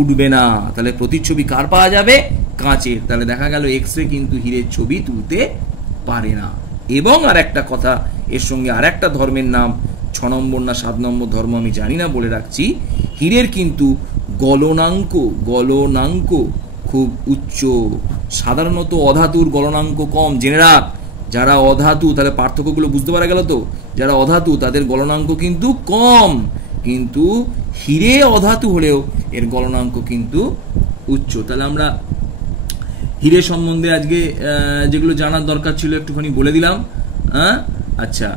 উঠবে না। তাহলে প্রতিচ্ছবি কার পাওয়া যাবে? কাঁচের। তাহলে দেখা গেল এক্সরে কিন্তু হিরের ছবি তুলতে পারে না। এবং আর একটা কথা, এর সঙ্গে আর একটা ধর্মের নাম 6 নম্বর না 7 নম্বর ধর্ম আমি জানি না, বলে রাখছি, হীরের কিন্তু গলনাঙ্ক খুব উচ্চ। সাধারণত অধাতুর গলনাঙ্ক কম, জেনে রাখ। যারা অধাতু, তাহলে পার্থক্যগুলো বুঝতে পারা গেল তো, যারা অধাতু তাদের গলনাঙ্ক কিন্তু কম, কিন্তু হীরে অধাতু হলেও এর গলনাঙ্ক কিন্তু উচ্চ। তাহলে আমরা হীরে সম্বন্ধে আজকে যেগুলো জানার দরকার ছিল একটুখানি বলে দিলাম। আচ্ছা,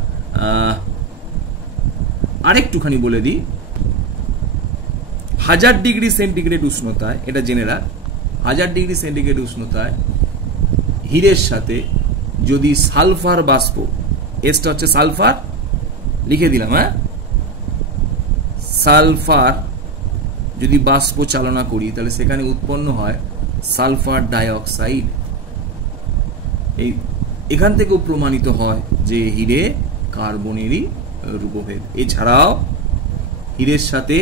আরেকটুখানি বলে দিই, 1000 ডিগ্রি সেন্টিগ্রেড উষ্ণতায়, এটা জেনে রাখ, 1000 ডিগ্রি সেন্টিগ্রেড উষ্ণতায় হীরের সাথে যদি সালফার বাষ্প, এসটা হচ্ছে সালফার, লিখে দিলাম, সালফার যদি বাষ্প চালনা করি তাহলে সেখানে উৎপন্ন হয় সালফার ডাইঅক্সাইড। এখান থেকেও প্রমাণিত হয় যে হীরে কার্বনেরই রূপভেদ। এছাড়াও হীরের সাথে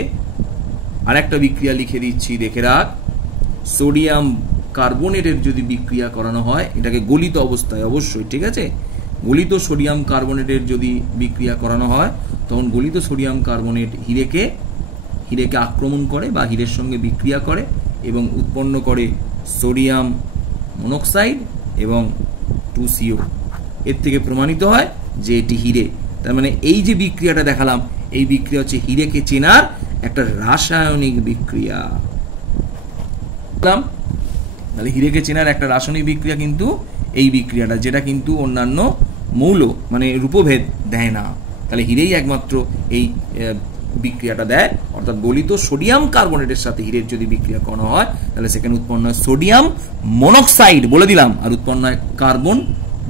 আরেকটা বিক্রিয়া লিখে দিচ্ছি, দেখে রাখ, সোডিয়াম কার্বনেটের যদি বিক্রিয়া করানো হয়, এটাকে গলিত অবস্থায় অবশ্যই, ঠিক আছে, গলিত সোডিয়াম কার্বনেটের যদি বিক্রিয়া করানো হয় তখন গলিত সোডিয়াম কার্বনেট হীরেকে আক্রমণ করে বা হীরের সঙ্গে বিক্রিয়া করে এবং উৎপন্ন করে সোডিয়াম মনোক্সাইড এবং 2CO। এর থেকে প্রমাণিত হয় যে এটি হীরে। তার মানে এই যে বিক্রিয়াটা দেখালাম, এই বিক্রিয়া হচ্ছে হীরেকে চেনার একটা রাসায়নিক বিক্রিয়া। তাহলে হীরেকে চেনার একটা রাসায়নিক বিক্রিয়া কিন্তু এই বিক্রিয়াটা, যেটা কিন্তু অন্যান্য মৌল মানে রূপভেদ দেয় না। তাহলে হীরেই একমাত্র এই বিক্রিয়াটা দেয়, অর্থাৎ গলিত সোডিয়াম কার্বনেটের সাথে হীরের যদি বিক্রিয়া করানো হয় তাহলে সেখানে উৎপন্ন হয় সোডিয়াম মনোক্সাইড, বলে দিলাম, আর উৎপন্ন হয় কার্বন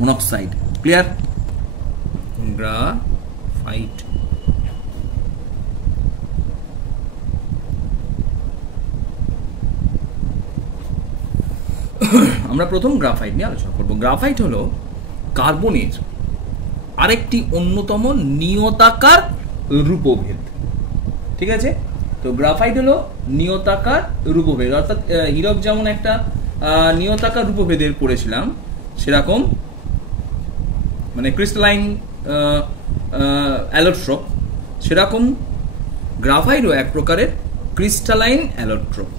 মনোক্সাইড। ক্লিয়ার? গ্রাফাইট। আমরা প্রথম গ্রাফাইট নিয়ে আলোচনা করব। গ্রাফাইট হলো কার্বনের আরেকটি অন্যতম নিয়তাকার রূপভেদ। ঠিক আছে, তো গ্রাফাইট হলো নিয়তাকার রূপভেদ, অর্থাৎ হীরক যেমন একটা নিয়তাকার রূপভেদের পড়েছিলাম, সেরকম মানে ক্রিস্টালাইন অ্যালোট্রপ, সেরকম গ্রাফাইটও এক প্রকারের ক্রিস্টালাইন অ্যালোট্রপ।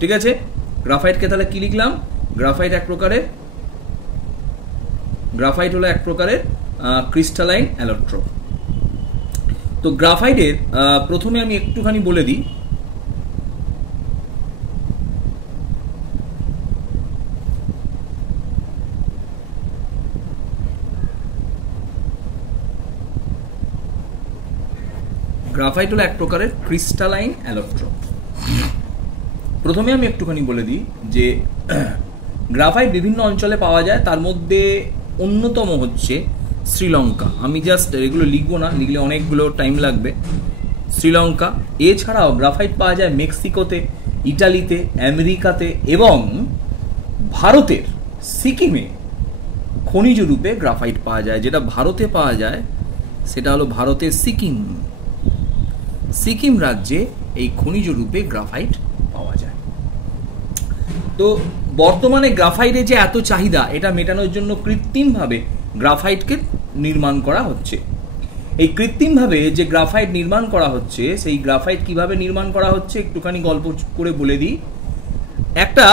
ঠিক আছে, গ্রাফাইটকে তাহলে কি লিখলাম? গ্রাফাইট হলো এক প্রকারের ক্রিস্টালাইন অ্যালোট্রপ। তো গ্রাফাইটের প্রথমে আমি একটুখানি বলে দিই, গ্রাফাইট হলো এক প্রকারের ক্রিস্টালাইন অ্যালোট্রপ। প্রথমে আমি একটুখানি বলে দিই যে গ্রাফাইট বিভিন্ন অঞ্চলে পাওয়া যায়, তার মধ্যে অন্যতম হচ্ছে শ্রীলঙ্কা। আমি জাস্ট এগুলো লিখবো না, লিখলে অনেকগুলো টাইম লাগবে। শ্রীলঙ্কা, এছাড়াও গ্রাফাইট পাওয়া যায় মেক্সিকোতে, ইটালিতে, আমেরিকাতে এবং ভারতের সিকিমে খনিজ রূপে গ্রাফাইট পাওয়া যায়। যেটা ভারতে পাওয়া যায় সেটা হলো ভারতের সিকিম রাজ্যে এই খনিজ রূপে গ্রাফাইট পাওয়া যায়। তো বর্তমানে গ্রাফাইটের যে এত চাহিদা, এটা মেটানোর জন্য কৃত্রিমভাবে গ্রাফাইটকে নির্মাণ করা হচ্ছে। এই কৃত্রিমভাবে যে গ্রাফাইট নির্মাণ করা হচ্ছে, সেই গ্রাফাইট কিভাবে নির্মাণ করা হচ্ছে একটুখানি গল্প করে বলে দিই। একটা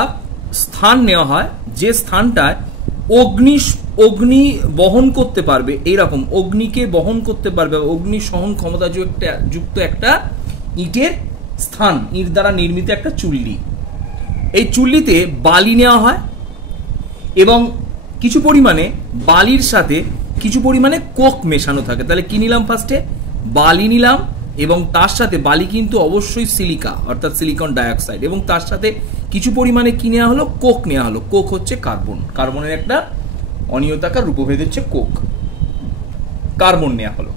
স্থান নেওয়া হয়, যে স্থানটায় অগ্নি বহন করতে পারবে, এইরকম অগ্নিকে বহন করতে পারবে, অগ্নি সহন ক্ষমতা যুক্ত একটা ইটের স্থান, ইট দ্বারা নির্মিত একটা চুল্লি। এই চুল্লিতে বালি নেওয়া হয় এবং কিছু পরিমাণে বালির সাথে কিছু পরিমাণে কোক মেশানো থাকে। তাহলে কি নিলাম? ফার্স্টে বালি নিলাম এবং তার সাথে বালি কিন্তু অবশ্যই সিলিকা অর্থাৎ সিলিকন ডাইঅক্সাইড, এবং তার সাথে কিছু পরিমাণে কি নেওয়া হলো? কোক নেওয়া হলো। কোক হচ্ছে কার্বন, কার্বনের একটা অনিয়তাকার রূপভেদ হচ্ছে কোক, কার্বন নেওয়া হলো।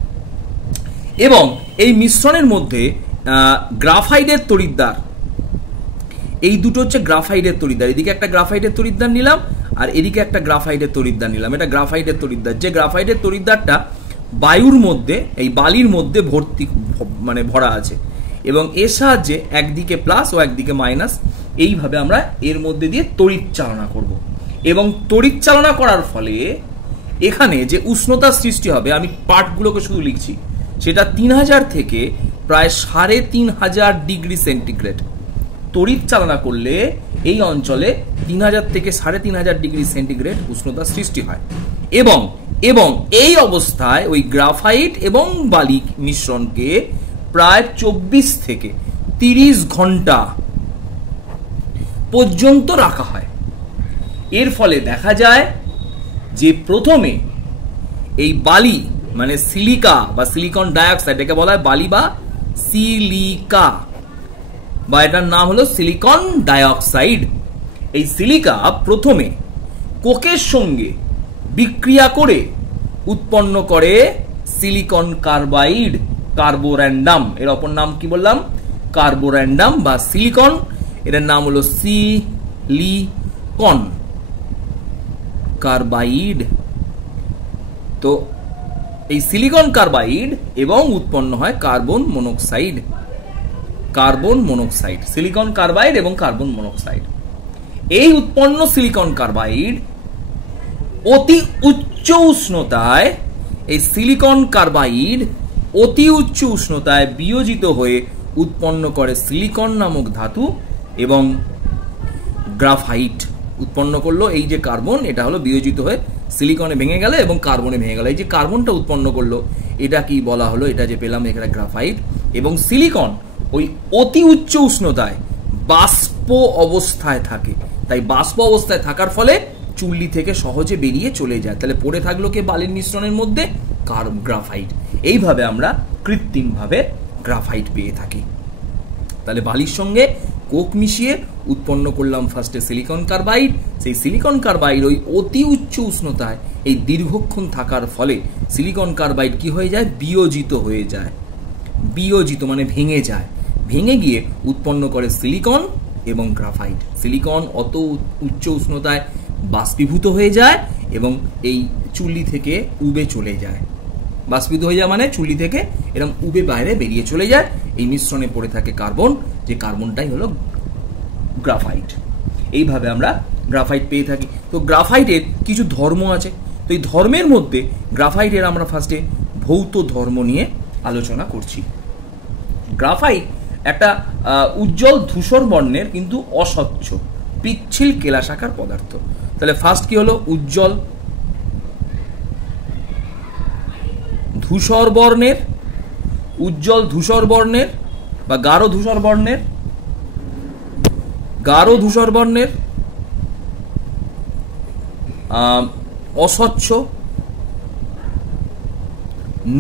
এবং এই মিশ্রণের মধ্যে গ্রাফাইটের তড়িৎদ্বার, এই দুটো হচ্ছে গ্রাফাইটের তড়িৎদ্বার। এদিকে একটা গ্রাফাইটের তড়িৎদ্বার নিলাম আর এদিকে একটা গ্রাফাইটের তড়িৎদ্বার নিলাম। এটা গ্রাফাইটের তড়িৎদ্বার। যে গ্রাফাইটের তড়িৎদ্বারটা বায়ুর মধ্যে, এই বালির মধ্যে ভরা আছে এবং এর সাহায্যে একদিকে প্লাস ও একদিকে মাইনাস, এইভাবে আমরা এর মধ্যে দিয়ে তড়িৎ চালনা করব। এবং তড়িৎ চালনা করার ফলে এখানে যে উষ্ণতার সৃষ্টি হবে, আমি পার্টগুলোকে শুধু লিখছি, সেটা 3000 থেকে প্রায় 3500 ডিগ্রি সেন্টিগ্রেড। তড়িৎ চালনা করলে এই অঞ্চলে 3000 থেকে 3500 ডিগ্রি সেন্টিগ্রেড উষ্ণতার সৃষ্টি হয়। এবং এই অবস্থায় ওই গ্রাফাইট এবং বালি মিশ্রণকে প্রায় 24 থেকে 30 ঘন্টা পর্যন্ত রাখা হয়। এর ফলে দেখা যায় যে প্রথমে এই বালি মানে সিলিকা বা সিলিকন ডাইঅক্সাইড, এটাকে বলা হয় বালি বা সিলিকা, বা এটার নাম হলো সিলিকন ডাইঅক্সাইড। এই সিলিকা প্রথমে কোকের সঙ্গে বিক্রিয়া করে উৎপন্ন করে সিলিকন কার্বাইড, কার্বোর্যান্ডাম। এর অপর নাম কি বললাম? কার্বোর্যান্ডাম বা সিলিকন। এটার নাম হলো সিলিকন কার্বাইড। তো এই সিলিকন কার্বাইড এবং উৎপন্ন হয় কার্বন মনোক্সাইড, সিলিকন কার্বাইড এবং কার্বন মনোক্সাইড। এই উৎপন্ন সিলিকন কার্বাইড অতি উচ্চ উষ্ণতায়, এই সিলিকন কার্বাইড অতি উচ্চ উষ্ণতায় বিয়োজিত হয়ে উৎপন্ন করে সিলিকন নামক ধাতু এবং গ্রাফাইট উৎপন্ন করলো। এই যে কার্বন, এটা হলো বিয়োজিত হয়ে সিলিকনে ভেঙে গেল এবং কার্বনে ভেঙে গেল। এই যে কার্বনটা উৎপন্ন করলো, এটা কি বলা হলো? এটা যে পেলাম, এটা গ্রাফাইট। এবং সিলিকন ওই অতি উচ্চ উষ্ণতায় বাষ্প অবস্থায় থাকে, তাই বাষ্প অবস্থায় থাকার ফলে চুল্লি থেকে সহজে বেরিয়ে চলে যায়। তাহলে পড়ে থাকলো কে? বালির মিশ্রণের মধ্যে গ্রাফাইট। এইভাবে আমরা কৃত্রিমভাবে গ্রাফাইট পেয়ে থাকি। তাহলে বালির সঙ্গে কোক মিশিয়ে উৎপন্ন করলাম ফার্স্টে সিলিকন কার্বাইড। সেই সিলিকন কার্বাইড ওই অতি উচ্চ উষ্ণতায় এই দীর্ঘক্ষণ থাকার ফলে সিলিকন কার্বাইড কি হয়ে যায়? বিয়োজিত হয়ে যায়। বিয়োজিত মানে ভেঙে যায়, ভেঙে গিয়ে উৎপন্ন করে সিলিকন এবং গ্রাফাইট। সিলিকন অত উচ্চ উষ্ণতায় বাষ্পীভূত হয়ে যায় এবং এই চুল্লি থেকে উবে চলে যায়। বাষ্পীভূত হয়ে যায় মানে চুল্লি থেকে এরকম উবে বাইরে বেরিয়ে চলে যায়। এই মিশ্রণে পড়ে থাকে কার্বন, যে কার্বনটাই হলো গ্রাফাইট। এইভাবে আমরা গ্রাফাইট পেয়ে থাকি। তো গ্রাফাইটের কিছু ধর্ম আছে। তো এই ধর্মের মধ্যে গ্রাফাইটের আমরা ফার্স্টে ভৌত ধর্ম নিয়ে আলোচনা করছি। গ্রাফাইট একটা উজ্জ্বল ধূসর বর্ণের কিন্তু অস্বচ্ছ পিচ্ছিল কেলাসাকার পদার্থ। তাহলে ফার্স্ট কি হলো? উজ্জ্বল ধূসর বর্ণের, উজ্জ্বল ধূসর বর্ণের বা গাঢ় ধূসর বর্ণের, গাঢ় ধূসর বর্ণের, অস্বচ্ছ,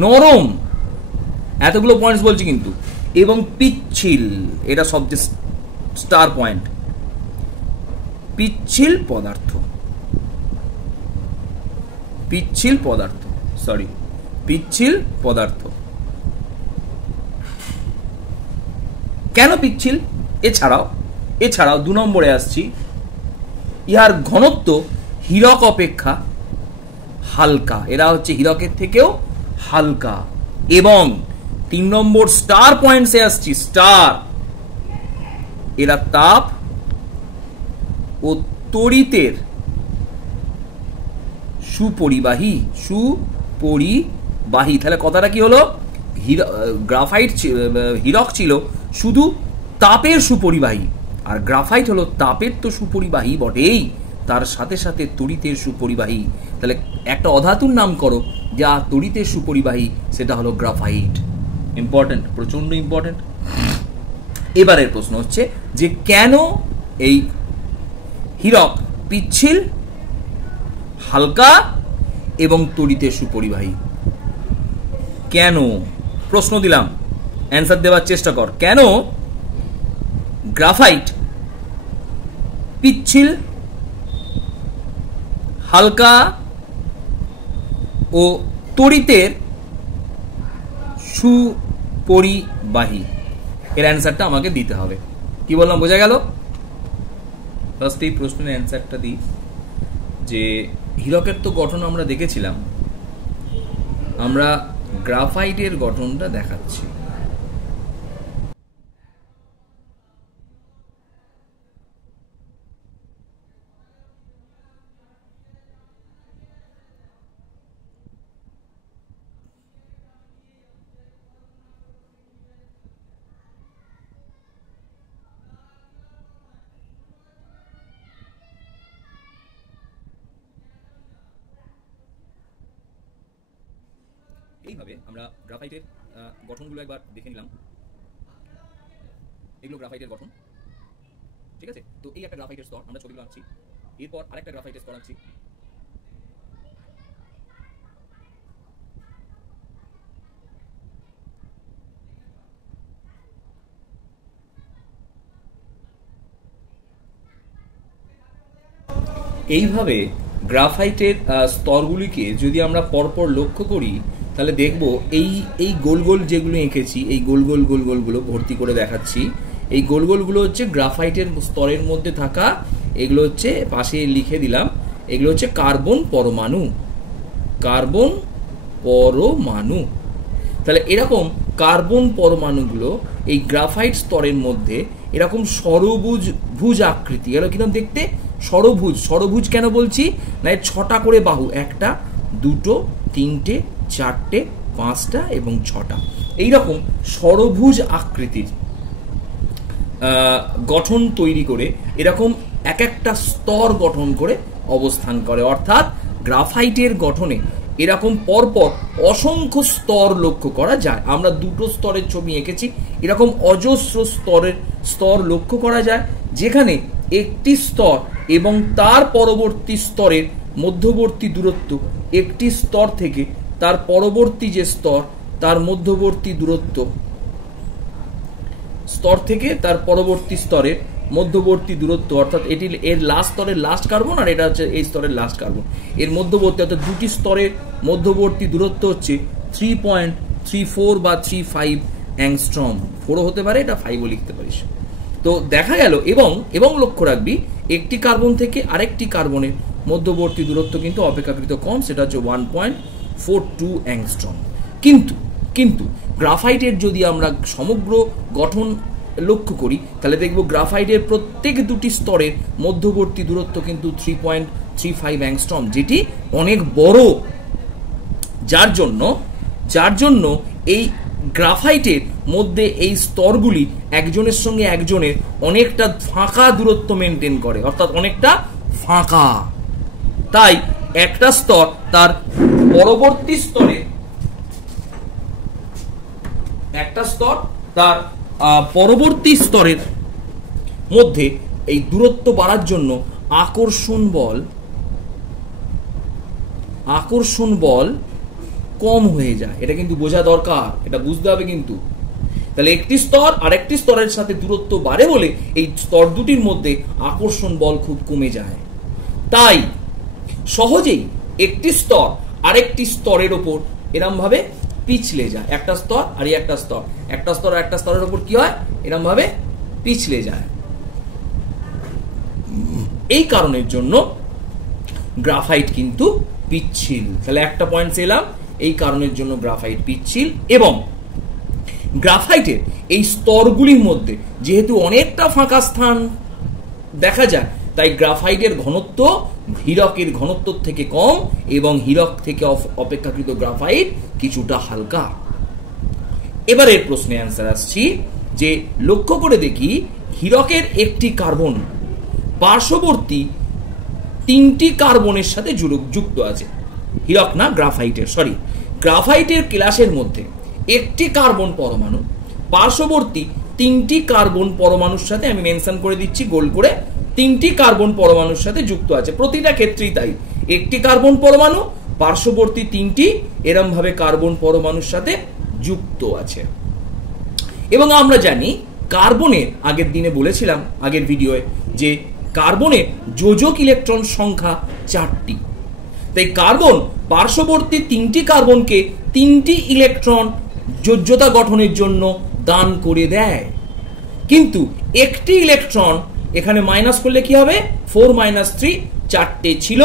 নরম, এতগুলো পয়েন্টস বলছি কিন্তু, এবং পিচ্ছিল, এটা সবচেয়ে স্টার পয়েন্ট, পিচ্ছিল পদার্থ, পিচ্ছিল পদার্থ, সরি পিচ্ছিল পদার্থ। কেন পিচ্ছিল? এছাড়াও 2 নম্বরে আসছি, ইহার ঘনত্ব হীরক অপেক্ষা হালকা। এরা হচ্ছে হীরকের থেকেও হালকা। এবং 3 নম্বর স্টার পয়েন্টসে আসছি, স্টার, এরা তাপ ও তড়িতের সুপরিবাহী। তাহলে কথাটা কি হলো? গ্রাফাইট হীরক ছিল শুধু তাপের সুপরিবাহী, আর গ্রাফাইট হলো তাপের তো সুপরিবাহী বটেই, তার সাথে সাথে তড়িতের সুপরিবাহী। তাহলে একটা অধাতুর নাম করো যা তড়িতের সুপরিবাহী, সেটা হলো গ্রাফাইট। ইম্পর্টেন্ট, প্রচন্ড ইম্পর্টেন্ট। এবারের প্রশ্ন হচ্ছে যে কেন এই হীরক পিচ্ছিল, হালকা এবং তড়িতের সুপরিবাহী? কেন? প্রশ্ন দিলাম, অ্যান্সার দেওয়ার চেষ্টা কর। কেন গ্রাফাইট পিচ্ছিল, হালকা ও তড়িতের সুপরিবাহী? এর অ্যান্সারটা আমাকে দিতে হবে। কি বললাম, বোঝা গেল? ফার্স্ট এই প্রশ্নের অ্যান্সারটা দিই যে হীরকের তো গঠন আমরা দেখেছিলাম, আমরা গ্রাফাইটের গঠনটা দেখাচ্ছি। এইভাবে আমরা গ্রাফাইটের গঠনগুলো একবার দেখে নিলাম। এগুলো গ্রাফাইটের গঠন, ঠিক আছে? তো এই একটা গ্রাফাইটের স্তর, আমরা ছবিগুলো আঁকছি। এরপর আরেকটা গ্রাফাইটের স্তর আঁকছি। এইভাবে গ্রাফাইটের স্তরগুলিকে যদি আমরা পরপর লক্ষ্য করি তাহলে দেখব এই গোল গোল যেগুলো এঁকেছি, এই গোল গোলগুলো ভর্তি করে দেখাচ্ছি। এই গোল গোলগুলো হচ্ছে গ্রাফাইটের স্তরের মধ্যে থাকা, এগুলো হচ্ছে পাশে লিখে দিলাম, এগুলো হচ্ছে কার্বন পরমাণু। কার্বন পরমাণু। তাহলে এরকম কার্বন পরমাণুগুলো এই গ্রাফাইট স্তরের মধ্যে এরকম ষড়ভুজ আকৃতি, এগুলো কিরকম দেখতে? ষড়ভুজ কেন বলছি না, 6টা করে বাহু, 1টা 2টো 3টে 4টে 5টা এবং 6টা, এইরকম ষড়ভুজ আকৃতির গঠন তৈরি করে এরকম একটা স্তর গঠন করে অবস্থান করে। অর্থাৎ গ্রাফাইটের গঠনে এরকম পরপর অসংখ্য স্তর লক্ষ্য করা যায়। আমরা 2টো স্তরের ছবি এঁকেছি, এরকম অজস্র স্তর লক্ষ্য করা যায়, যেখানে একটি স্তর এবং তার পরবর্তী স্তরের মধ্যবর্তী দূরত্ব, একটি স্তর থেকে তার পরবর্তী যে স্তর তার মধ্যবর্তী দূরত্ব, স্তর থেকে তার পরবর্তী স্তরের মধ্যবর্তী দূরত্ব, অর্থাৎ এটি এর লাস্ট স্তরের লাস্ট কার্বন আর এটা হচ্ছে এই স্তরের লাস্ট কার্বন, এর মধ্যবর্তী অর্থাৎ দুটি স্তরের মধ্যবর্তী দূরত্ব হচ্ছে 3.34 বা 35 অ্যাংস্ট্রম। 4ও হতে পারে, এটা 5ও লিখতে পারিস। তো দেখা গেল, এবং লক্ষ্য রাখবি একটি কার্বন থেকে আরেকটি কার্বনের মধ্যবর্তী দূরত্ব কিন্তু অপেক্ষাকৃত কম, সেটা হচ্ছে 1.42 অ্যাংস্ট্রম। কিন্তু গ্রাফাইটের যদি আমরা সমগ্র গঠন লক্ষ্য করি তাহলে দেখব গ্রাফাইটের প্রত্যেক দুটি স্তরের মধ্যবর্তী দূরত্ব কিন্তু 3.35 অ্যাংস্ট্রম, যেটি অনেক বড়। যার জন্য এই গ্রাফাইটের মধ্যে এই স্তরগুলি একজনের সঙ্গে একজনের অনেকটা ফাঁকা দূরত্ব মেনটেন করে, অর্থাৎ অনেকটা ফাঁকা। তাই একটা স্তর তার পরবর্তী স্তরে পরবর্তী স্তরের মধ্যে এই দূরত্ব বাড়ার জন্য আকর্ষণ বল কম হয়ে যায়। এটা কিন্তু বোঝা দরকার, এটা বুঝতে হবে কিন্তু। তাহলে একটি স্তর আরেকটি স্তরের সাথে দূরত্ব বাড়ে বলে এই স্তর দুটির মধ্যে আকর্ষণ বল খুব কমে যায়। তাই সহজেই একটি স্তর আরেকটি স্তরের ওপর এরম ভাবে পিছলে যায়। একটা স্তর আর একটা স্তর, একটা স্তর আর একটা স্তরের ওপর কি হয়, এরম ভাবে পিছলে যায়। এই কারণের জন্য গ্রাফাইট কিন্তু পিচ্ছিল। তাহলে একটা পয়েন্ট এলাম, এই কারণের জন্য গ্রাফাইট পিচ্ছিল। এবং গ্রাফাইটের এই স্তরগুলির মধ্যে যেহেতু অনেকটা ফাঁকা স্থান দেখা যায়, তাই গ্রাফাইটের ঘনত্ব হীরকের ঘনত্ব থেকে কম এবং হীরক থেকে অপেক্ষাকৃত গ্রাফাইট কিছুটা হালকা। এবারের প্রশ্নে অ্যান্সার আসছি যে লক্ষ্য করে দেখি হীরকের একটি কার্বন পার্শ্ববর্তী 3টি কার্বনের সাথে যুক্ত আছে। হীরক না, গ্রাফাইটের ক্লাসের মধ্যে একটি কার্বন পরমাণু পার্শ্ববর্তী 3টি কার্বন পরমাণুর সাথে, আমি মেনশন করে দিচ্ছি গোল করে, 3টি কার্বন পরমাণুর সাথে যুক্ত আছে। প্রতিটা ক্ষেত্রেই তাই, একটি কার্বন পরমাণু পার্শ্ববর্তী 3টি এরম ভাবে কার্বন পরমাণুর সাথে যুক্ত আছে। এবং আমরা জানি কার্বনের, আগের দিনে বলেছিলাম আগের ভিডিওয়ে, যে কার্বনের যোজক ইলেকট্রন সংখ্যা 4টি। তাই কার্বন পার্শ্ববর্তী 3টি কার্বনকে 3টি ইলেকট্রন যোজ্যতা গঠনের জন্য দান করে দেয়। কিন্তু একটি ইলেকট্রন এখানে মাইনাস করলে কি হবে, 4 - 3, 4টে ছিল,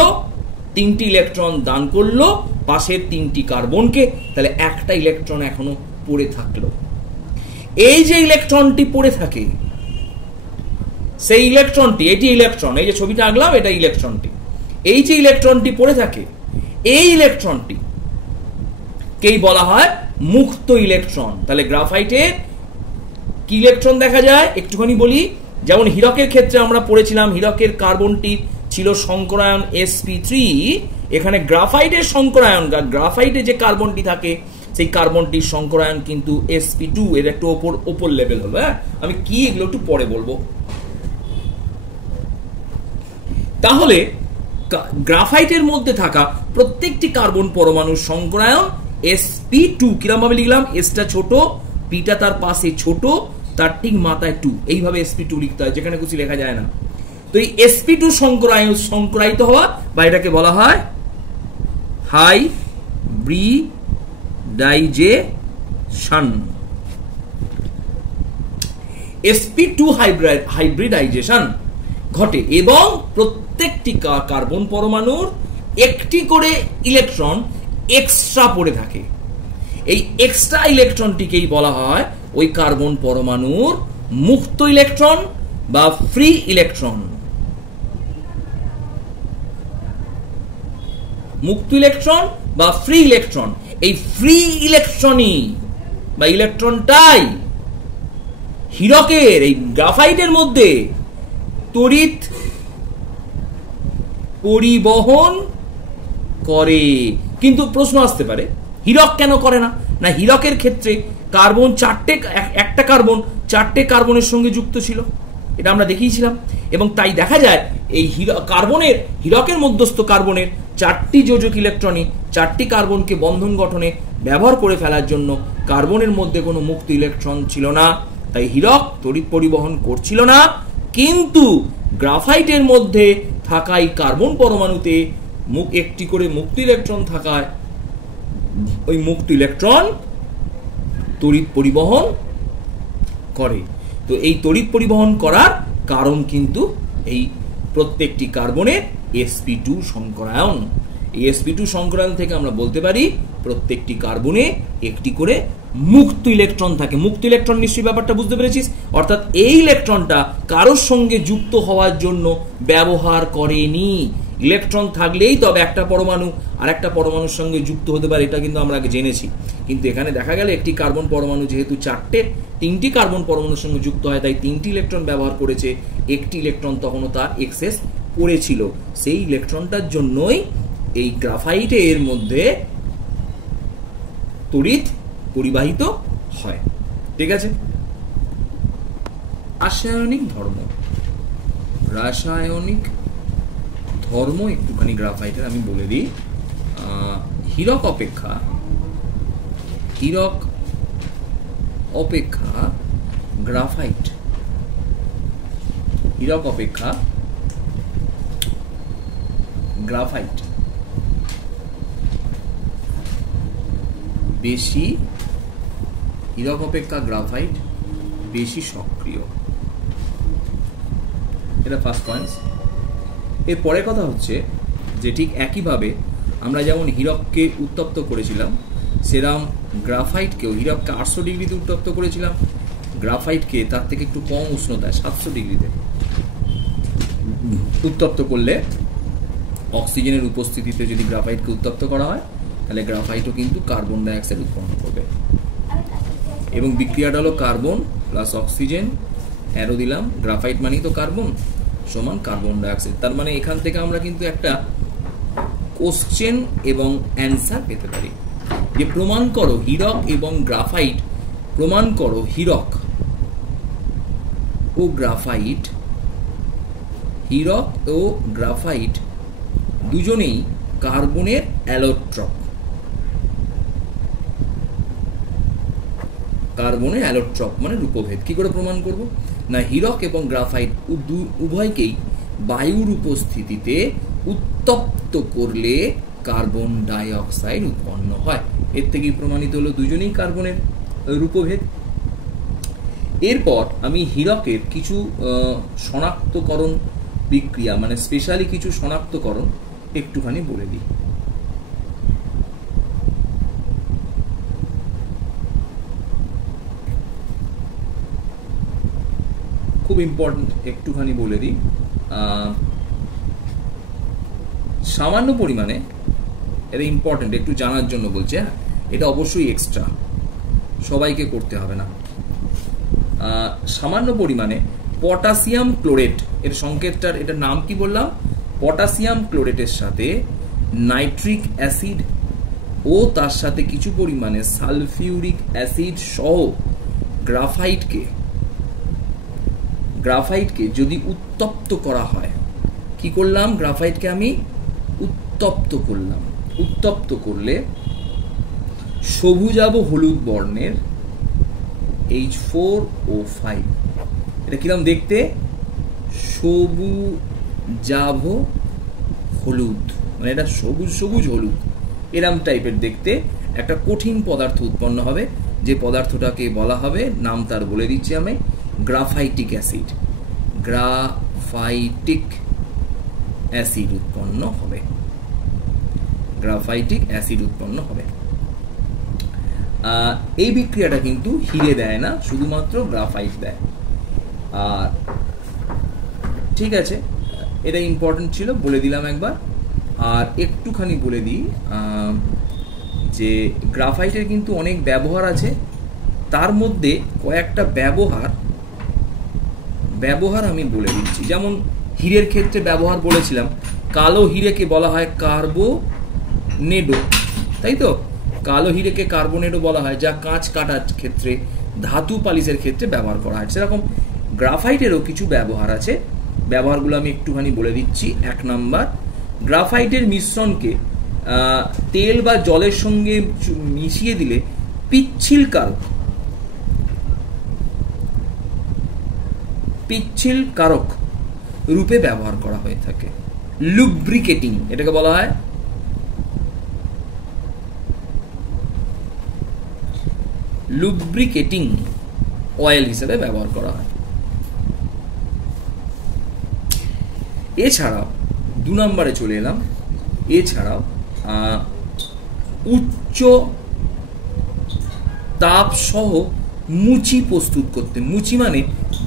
3টি ইলেকট্রন দান করলো পাশের 3টি কার্বনকে, তাহলে একটা ইলেকট্রন এখনো পড়ে থাকলো। এই যে ইলেকট্রনটি পড়ে থাকে, সেই ইলেকট্রনটি, এটি ইলেকট্রন, এই যে ছবিটা আঁকলাম এটা ইলেকট্রনটি, এই যে ইলেকট্রনটি পড়ে থাকে, এই ইলেকট্রনটি কেই বলা হয় মুক্ত ইলেকট্রন। তাহলে গ্রাফাইটে কি ইলেকট্রন দেখা যায় একটুখানি বলি। যেমন হীরকের ক্ষেত্রে আমরা পড়েছিলাম, হীরকের কার্বনটি ছিল সংকরায়ন sp3, এখানে গ্রাফাইটের সংকরায়ন, গ্রাফাইটে যে কার্বনটি থাকে সেই কার্বনটির সংকরায়ন কিন্তু sp2, এর একটু ওপর লেভেল হলো। হ্যাঁ, আমি কি এগুলো একটু পরে বলবো। তাহলে গ্রাফাইটের মধ্যে থাকা প্রত্যেকটি কার্বন পরমাণুর সংকরায়ন sp2, কিরকম ভাবে লিখলাম, এসটা ছোট, পিটা তার পাশে ছোট, তার ঠিক মাথায় 2, এইভাবে sp2 লিখতে হয়, যেখানে খুশি লেখা যায় না। তো এই sp2 সংকরায়িত হওয়া বা এটাকে বলা হয় হাইব্রিডাইজেশন। sp2 হাইব্রিডাইজেশন ঘটে এবং প্রত্যেকটি কার্বন পরমাণুর একটি করে ইলেকট্রন এক্সট্রা পড়ে থাকে। এই এক্সট্রা ইলেকট্রনটিকেই বলা হয় ওই কার্বন পরমাণুর মুক্ত ইলেকট্রন বা ফ্রি ইলেকট্রন। মুক্ত ইলেকট্রন বা ফ্রি ইলেকট্রন, এই ফ্রি ইলেকট্রনই বা ইলেকট্রনটাই হীরকের, এই গ্রাফাইটের মধ্যে তড়িৎ পরিবহন করে। কিন্তু প্রশ্ন আসতে পারে হীরক কেন করে না? না, হীরকের ক্ষেত্রে কার্বন একটা কার্বন 4টে কার্বনের সঙ্গে যুক্ত ছিল, এটা আমরা দেখিয়েছিলাম। এবং তাই দেখা যায় এই হীরকের মধ্যস্থ কার্বনের 4টি যোজক ইলেকট্রনই 4টি কার্বনকে বন্ধন গঠনে ব্যবহার করে ফেলার জন্য কার্বনের মধ্যে কোনো মুক্ত ইলেকট্রন ছিল না। তাই হীরক তড়িৎ পরিবহন করছিল না, কিন্তু গ্রাফাইটের মধ্যে থাকা এই কার্বন পরমাণুতে একটি করে মুক্ত ইলেকট্রন থাকায় ওই মুক্ত ইলেকট্রন তড়িৎ পরিবহন করে। তো এই তড়িৎ পরিবহন করার কারণ কিন্তু এই প্রত্যেকটি কার্বনের sp2 সংকরায়ন। এই sp2 সংকরায়ন থেকে আমরা বলতে পারি প্রত্যেকটি কার্বনে একটি করে মুক্ত ইলেকট্রন থাকে। মুক্ত ইলেকট্রন নিশ্চয়ই ব্যাপারটা বুঝতে পেরেছিস, অর্থাৎ এই ইলেকট্রনটা কারোর সঙ্গে যুক্ত হওয়ার জন্য ব্যবহার করেনি। ইলেকট্রন থাকলেই তবে একটা পরমাণু আর একটা পরমাণুর সঙ্গে যুক্ত হতে পারে, এটা কিন্তু আমরা আগে জেনেছি। কিন্তু এখানে দেখা গেল একটি কার্বন পরমাণু যেহেতু তিনটি কার্বন পরমাণুর সঙ্গে যুক্ত হয়, তাই তিনটি ইলেকট্রন ব্যবহার করেছে, একটি ইলেকট্রন তখনও তার এক্সেস পড়েছিল। সেই ইলেকট্রনটার জন্যই এই গ্রাফাইটের মধ্যে তড়িৎ পরিবাহিত হয়। ঠিক আছে, রাসায়নিক ধর্ম একটুখানি গ্রাফাইটের আমি বলে দিই। হীরক অপেক্ষা গ্রাফাইট বেশি, হীরক অপেক্ষা গ্রাফাইট বেশি সক্রিয়। এটা ফার্স্ট পয়েন্ট। এর পরের কথা হচ্ছে যে ঠিক একইভাবে আমরা যেমন হীরককে উত্তপ্ত করেছিলাম, সেরকম গ্রাফাইটকেও, হীরককে 800 ডিগ্রিতে উত্তপ্ত করেছিলাম, গ্রাফাইটকে তার থেকে একটু কম উষ্ণতায় 700 ডিগ্রিতে উত্তপ্ত করলে, অক্সিজেনের উপস্থিতিতে যদি গ্রাফাইটকে উত্তপ্ত করা হয়, তাহলে গ্রাফাইটও কিন্তু কার্বন ডাইঅক্সাইড উৎপন্ন করবে। এবং বিক্রিয়াটা হলো কার্বন প্লাস অক্সিজেন, অ্যারো দিলাম, গ্রাফাইট মানেই তো কার্বন সমান কার্বন ডাইঅক্সাইড। তার মানে এখান থেকে আমরা কিন্তু একটা কোশ্চেন এবং অ্যান্সার পেতে পারি যে প্রমাণ করো হীরক এবং গ্রাফাইট, প্রমাণ করো হীরক ও গ্রাফাইট দুজনেই কার্বনের অ্যালোট্রপ। মানে রূপভেদ। কি করে প্রমাণ করব? না, হীরক এবং গ্রাফাইট উভয়কেই বায়ুর উপস্থিতিতে উত্তপ্ত করলে কার্বন ডাই অক্সাইড উৎপন্ন হয়। এর থেকেই প্রমাণিত হলো দুজনেই কার্বনের রূপভেদ। এরপর আমি হীরকের কিছু শনাক্তকরণ বিক্রিয়া, মানে স্পেশালি কিছু শনাক্তকরণ একটুখানি বলে দিই। খুব ইম্পর্টেন্ট, একটুখানি বলে দিই। সামান্য পরিমাণে, এটা ইম্পর্টেন্ট, একটু জানার জন্য বলছি। হ্যাঁ, এটা অবশ্যই এক্সট্রা, সবাইকে করতে হবে না। সামান্য পরিমাণে পটাশিয়াম ক্লোরেট, এর সংকেতটার, এটার নাম কি বললাম? পটাশিয়াম ক্লোরেটের সাথে নাইট্রিক অ্যাসিড ও তার সাথে কিছু পরিমাণে সালফিউরিক অ্যাসিড সহ গ্রাফাইটকে যদি উত্তপ্ত করা হয়, কি করলাম? গ্রাফাইটকে আমি উত্তপ্ত করলাম। উত্তপ্ত করলে সবুজাভ হলুদ বর্ণের H4O5, এটা কিরকম দেখতে? সবুজাভ হলুদ, মানে এটা সবুজ হলুদ, এরম টাইপের দেখতে একটা কঠিন পদার্থ উৎপন্ন হবে, যে পদার্থটাকে বলা হবে, নাম তার বলে দিচ্ছি আমি, গ্রাফাইটিক অ্যাসিড উৎপন্ন হবে। এই বিক্রিয়াটা কিন্তু হিরে দেয় না, শুধুমাত্র গ্রাফাইট দেয়। আর ঠিক আছে, এটা ইম্পর্টেন্ট ছিল, বলে দিলাম একবার। আর একটুখানি বলে দিই যে গ্রাফাইটের কিন্তু অনেক ব্যবহার আছে, তার মধ্যে কয়েকটা ব্যবহার আমি বলে দিচ্ছি। যেমন হীরের ক্ষেত্রে ব্যবহার বলেছিলাম, কালো হীরেকে বলা হয় কার্বোনেডো, তাই তো? কালো হীরেকে কার্বোনেডো বলা হয়, যা কাঁচ কাটার ক্ষেত্রে, ধাতু পালিশের ক্ষেত্রে ব্যবহার করা হয়। সেরকম গ্রাফাইটেরও কিছু ব্যবহার আছে, ব্যবহারগুলো আমি একটুখানি বলে দিচ্ছি। 1 নাম্বার, গ্রাফাইটের মিশ্রণকে তেল বা জলের সঙ্গে মিশিয়ে দিলে পিচ্ছিল কারক পিচ্ছিল কারক রূপে ব্যবহার করা হয়ে থাকে। লুব্রিকেটিং এটাকে বলা হয়। লুব্রিকেটিং অয়েল হিসেবে ব্যবহার করা হয়। এছাড়াও 2 নম্বরে চলে এলাম। এছাড়াও উচ্চ তাপ সহ মুচি প্রস্তুত করতে। মুচি মানে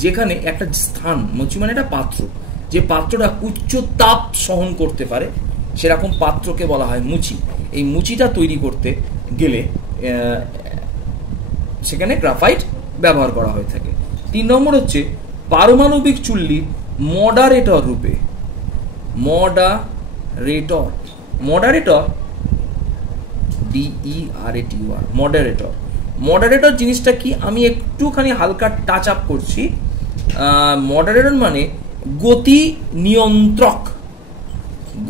যেখানে একটা স্থান, মুচি মানে একটা পাত্র, যে পাত্রটা উচ্চ তাপ সহন করতে পারে সেরকম পাত্রকে বলা হয় মুচি। এই মুচিটা তৈরি করতে গেলে সেখানে গ্রাফাইট ব্যবহার করা হয়ে থাকে। 3 নম্বর হচ্ছে পারমাণবিক চুল্লি মডারেটর রূপে। Moderator, moderator DERATOR, moderator. Moderator জিনিসটা কি আমি একটুখানি হালকা টাচ আপ করছি। মডারেটর মানে গতি নিয়ন্ত্রক।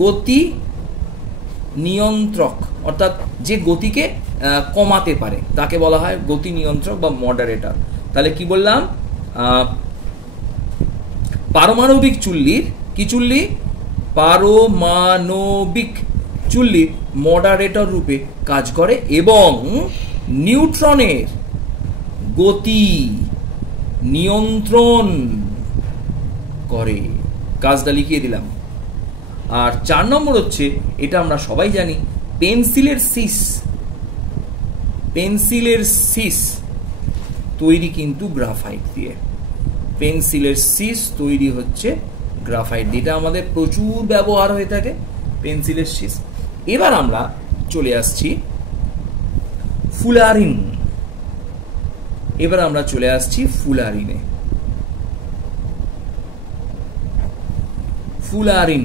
গতি নিয়ন্ত্রক অর্থাৎ যে গতিকে কমাতে পারে তাকে বলা হয় গতি নিয়ন্ত্রক বা মডারেটর। তাহলে কি বললাম? পারমাণবিক চুল্লির কি চুল্লি? পারমাণবিক চুল্লি মডারেটর রূপে কাজ করে এবং নিউট্রনের গতি নিয়ন্ত্রণ করে। কাজটা লিখিয়ে দিলাম। আর 4 নম্বর হচ্ছে, এটা আমরা সবাই জানি, পেন্সিলের সিস। পেন্সিলের সিস তৈরি কিন্তু গ্রাফাইট দিয়ে। পেন্সিলের সিস তৈরি হচ্ছে গ্রাফাইট দিয়ে। এটা আমাদের প্রচুর ব্যবহার হয়ে থাকে পেন্সিলের সিস। এবার আমরা চলে আসছি ফুলারিন। এবার আমরা চলে আসছি ফুলারিনে। ফুলারিন,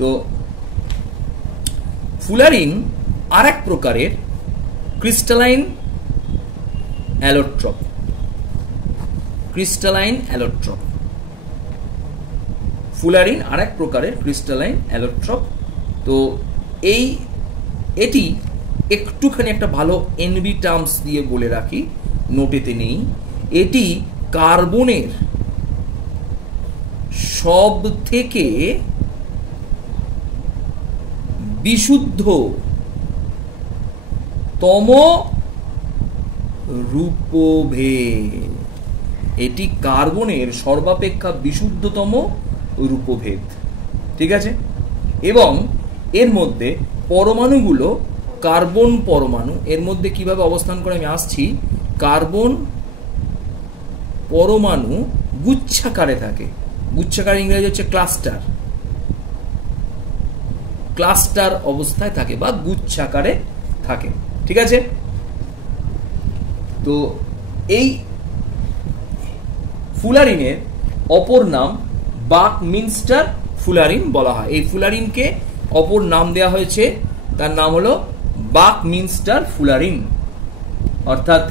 তো ফুলারিন আর এক প্রকারের crystalline allotrope. Crystalline allotrope, fullerene আর এক প্রকারের ক্রিস্টালাইন অ্যালোট্রপ। তো এটি একটুখানি একটা ভালো এনবি টার্মস দিয়ে বলে রাখি, নোটেতে নেই। এটি কার্বনের সব থেকে বিশুদ্ধ তম রূপভেদ। এটি কার্বনের সর্বাপেক্ষা বিশুদ্ধতম রূপভেদ, ঠিক আছে? এবং এর মধ্যে পরমাণুগুলো, কার্বন পরমাণু এর মধ্যে কিভাবে অবস্থান করে আমি আসছি। কার্বন পরমাণু গুচ্ছাকারে থাকে। গুচ্ছাকার ইংরেজি হচ্ছে ক্লাস্টার। ক্লাস্টার অবস্থায় থাকে বা গুচ্ছাকারে থাকে, ঠিক আছে? তো এই ফুলারিনের অপর নাম বাকমিনস্টার ফুলারিন বলা হয়। এই ফুলারিনকে অপর নাম দেওয়া হয়েছে, তার নাম হলো বাকমিনস্টার ফুলারিন। অর্থাৎ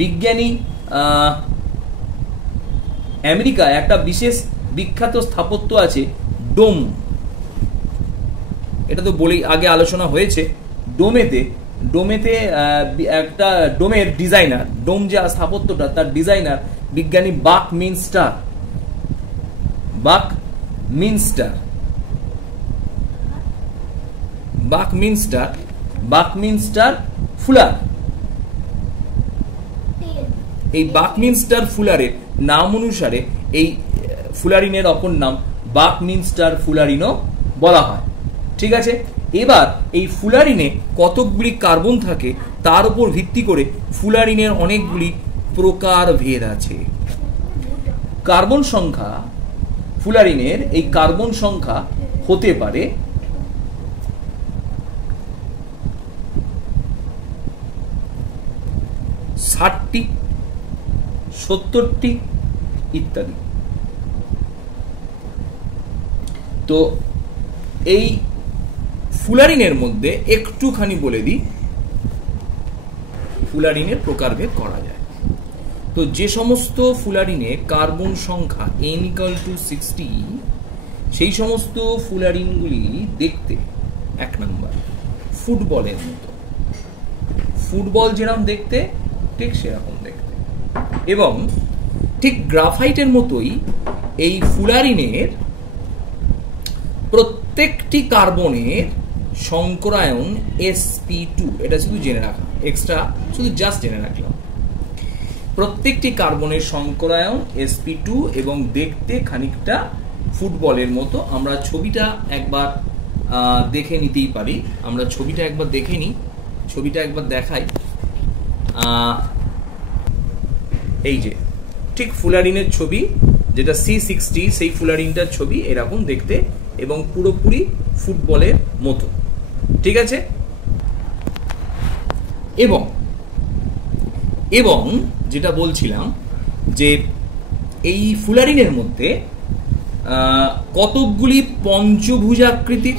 বিজ্ঞানী আমেরিকায় একটা বিশেষ বিখ্যাত স্থাপত্য আছে ডোম। এটা তো বলেই আগে আলোচনা হয়েছে। ডোমেতে একটা ডোমের ডিজাইনার, ডোম যে স্থাপত্যটা তার ডিজাইনার বিজ্ঞানী বাকমিনস্টার ফুলার। এই বাকমিনস্টার ফুলারের নাম অনুসারে এই ফুলারিনের অপর নাম বাকমিনস্টার ফুলারিনও বলা হয়, ঠিক আছে? এবার এই ফুলারিনে কতকগুলি কার্বন থাকে তার উপর ভিত্তি করে ফুলারিনের অনেকগুলি প্রকার ভেদ আছে। কার্বন সংখ্যা, ফুলারিনের এই কার্বন সংখ্যা হতে পারে 60টি, 70টি ইত্যাদি। তো এই ফুলারিনের মধ্যে একটুখানি বলে দিই, ফুলারিনের প্রকারভেদ করা যায়। তো যে সমস্ত ফুলারিনে কার্বন সংখ্যা n=60, সেই সমস্ত ফুলারিনগুলি দেখতে 1 নম্বর ফুটবলের মতো। ফুটবল যেরকম দেখতে ঠিক সেরকম দেখতে। এবং ঠিক গ্রাফাইটের মতোই এই ফুলারিনের প্রত্যেকটি কার্বনের সংকরায়ন sp2, এটা শুধু জেনে রাখা, এক্সট্রা শুধু জাস্ট জেনে রাখলাম। প্রত্যেকটি কার্বনের সংকরায়ন sp2 এবং দেখতে খানিকটা ফুটবলের মতো। আমরা ছবিটা একবার দেখে নিতেই পারি, আমরা ছবিটা একবার দেখে নিই, ছবিটা একবার দেখাই। এই যে ঠিক ফুলারিনের ছবি, যেটা C60, সেই ফুলারিনটার ছবি এরকম দেখতে এবং পুরোপুরি ফুটবলের মতো, ঠিক আছে। এবং যেটা বলছিলাম যে এই ফুলারিনের মধ্যে কতকগুলি পঞ্চভুজাকৃতির,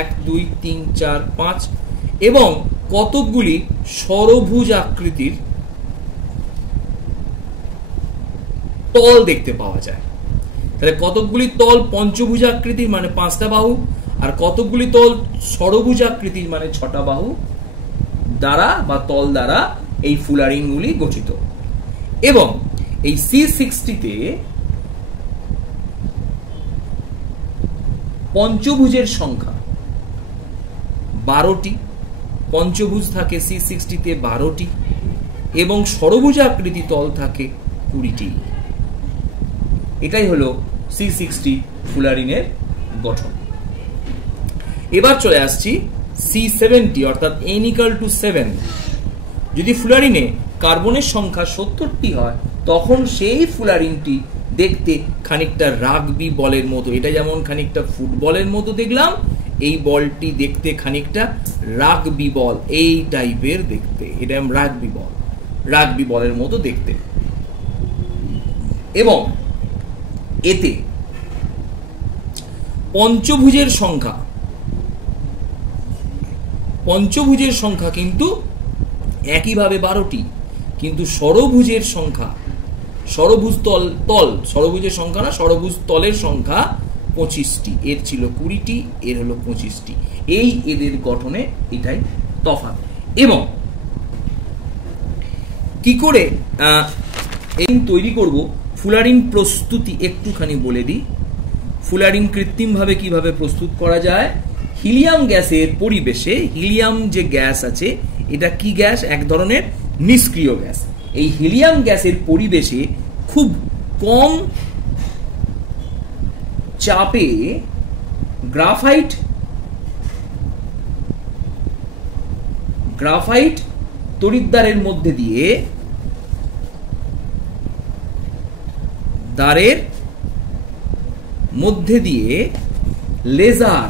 1 2 3 4 5 এবং কতকগুলি ষড়ভুজ আকৃতির তল দেখতে পাওয়া যায়। তাহলে কতকগুলি তল পঞ্চভুজ আকৃতির মানে 5টা বাহু, আর কতকগুলি তল ষড়ভুজ আকৃতির মানে 6টা বাহু দ্বারা বা তল দ্বারা এই ফুলারিনগুলি গঠিত। এবং এই C60-তে পঞ্চভুজের সংখ্যা 12টি, পঞ্চভুজ থাকে C60-তে 12টি এবং ষড়ভুজ আকৃতি তল থাকে 20টি। এটাই হলো C60 ফুলারিনের গঠন। এবার চলে আসছি C70 অর্থাৎ n=7। যদি ফুলারিনে কার্বনের সংখ্যা 70টি হয় তখন সেই ফুলারিনটি দেখতে খানিকটা রাগবি বলের মতো। এটা যেমন খানিকটা ফুটবলের মতো দেখলাম, এই বলটি দেখতে খানিকটা রাগবি বল, এই টাইপের দেখতে, এটা রাগবি বলের মতো দেখতে। এবং এতে পঞ্চভুজের সংখ্যা কিন্তু একইভাবে 12টি, কিন্তু ষড়ভুজের সংখ্যা, ষড়ভুজ তলের সংখ্যা 25টি। এর ছিল 20টি, এর হলো 25টি। এই এদের গঠনে এটাই তফাৎ। এবং কি করে এই তৈরি করব, ফুলারিন প্রস্তুতি একটুখানি বলে দিই। ফুলারিন কৃত্রিমভাবে কিভাবে প্রস্তুত করা যায়। হিলিয়াম গ্যাসের পরিবেশে, হিলিয়াম যে গ্যাস আছে এটা কি গ্যাস? এক ধরনের নিষ্ক্রিয় গ্যাস। এই হিলিয়াম গ্যাসের পরিবেশে খুব কম চাপে গ্রাফাইট তড়িৎদ্বারের মধ্যে দিয়ে লেজার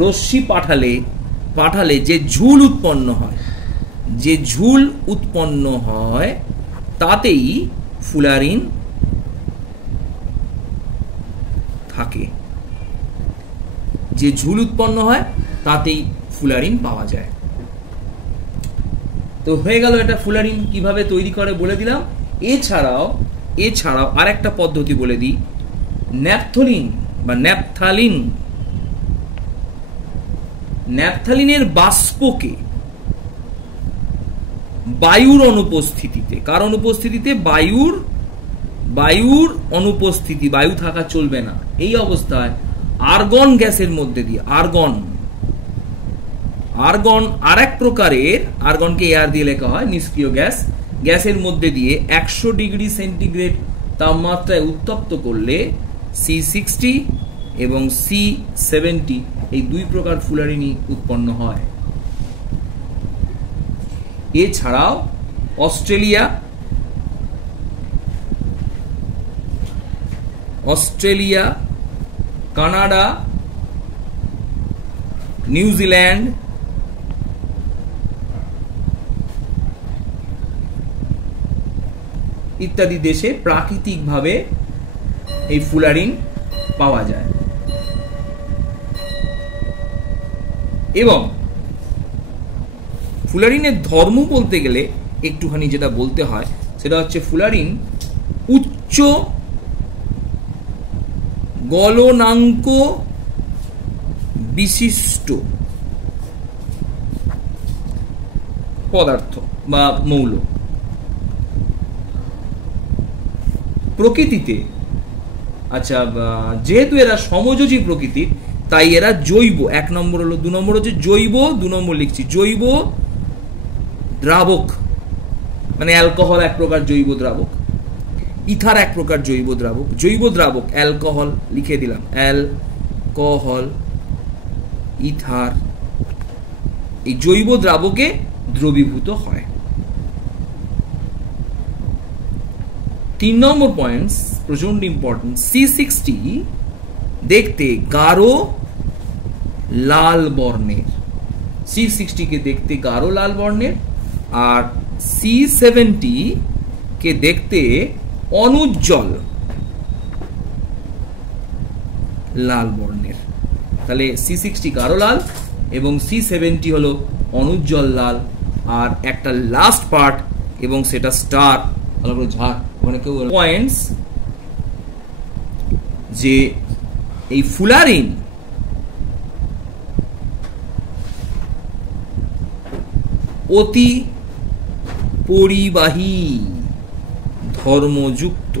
রশ্মি পাঠালে যে ঝুল উৎপন্ন হয় তাতেই ফুলারিন থাকে। যে ঝুল উৎপন্ন হয় তাতেই ফুলারিন পাওয়া যায়। তো হয়ে গেল এটা ফুলারিন কিভাবে তৈরি করে বলে দিলাম। এছাড়াও আরেকটা পদ্ধতি বলে দিই, ন্যাপথালিনের বাষ্পকে বায়ুর অনুপস্থিতিতে, কার অনুপস্থিতিতে? বায়ুর অনুপস্থিতি, বায়ু থাকা চলবে না, এই অবস্থায় আর্গন গ্যাসের মধ্যে দিয়ে, আর্গন আরেক প্রকারের, আর্গনকে এয়ার দিয়ে লেখা হয়, নিষ্ক্রিয় গ্যাসের মধ্যে দিয়ে 100 ডিগ্রি সেন্টিগ্রেড তাপমাত্রায় উত্তপ্ত করলে C60 এবং C70 এই দুই প্রকার ফুলারিনই উৎপন্ন হয়। এছাড়াও অস্ট্রেলিয়া, কানাডা, নিউজিল্যান্ড ইত্যাদি দেশে প্রাকৃতিকভাবে এই ফুলারিন পাওয়া যায়। এবং ফুলারিনের ধর্ম বলতে গেলে একটুখানি যেটা বলতে হয় সেটা হচ্ছে ফুলারিন উচ্চ গলনাঙ্ক বিশিষ্ট পদার্থ বা মৌল। প্রকৃতিতে, আচ্ছা, যেহেতু এরা সমযোজী প্রকৃতির, তাই এরা জৈব। 1 নম্বর হলো, 2 নম্বর হচ্ছে জৈব, 2 নম্বর লিখছি জৈব দ্রাবক, মানে অ্যালকোহল এক প্রকার জৈব দ্রাবক, ইথার এক প্রকার জৈব দ্রাবক। জৈব দ্রাবক অ্যালকোহল লিখে দিলাম, অ্যালকোহল, ইথার, এই জৈব দ্রাবকে দ্রবীভূত হয়। 3 নম্বর পয়েন্টস প্রচন্ড ইম্পর্টেন্ট। C60 দেখতে গাঢ় লাল বর্ণের, C60 কে দেখতে গাঢ় লাল বর্ণের, আর C70 কে দেখতে অনুজ্জ্বল লাল বর্ণের। তাহলে C60 গাঢ় লাল এবং C70 হলো অনুজ্জ্বল লাল। আর একটা লাস্ট পার্ট, এবং সেটা স্টার, ভালো করে ঝাঁক, ওখানে কেউ পয়েন্টস, যে এই ফুলারিন অতি পরিবাহী ধর্মযুক্ত।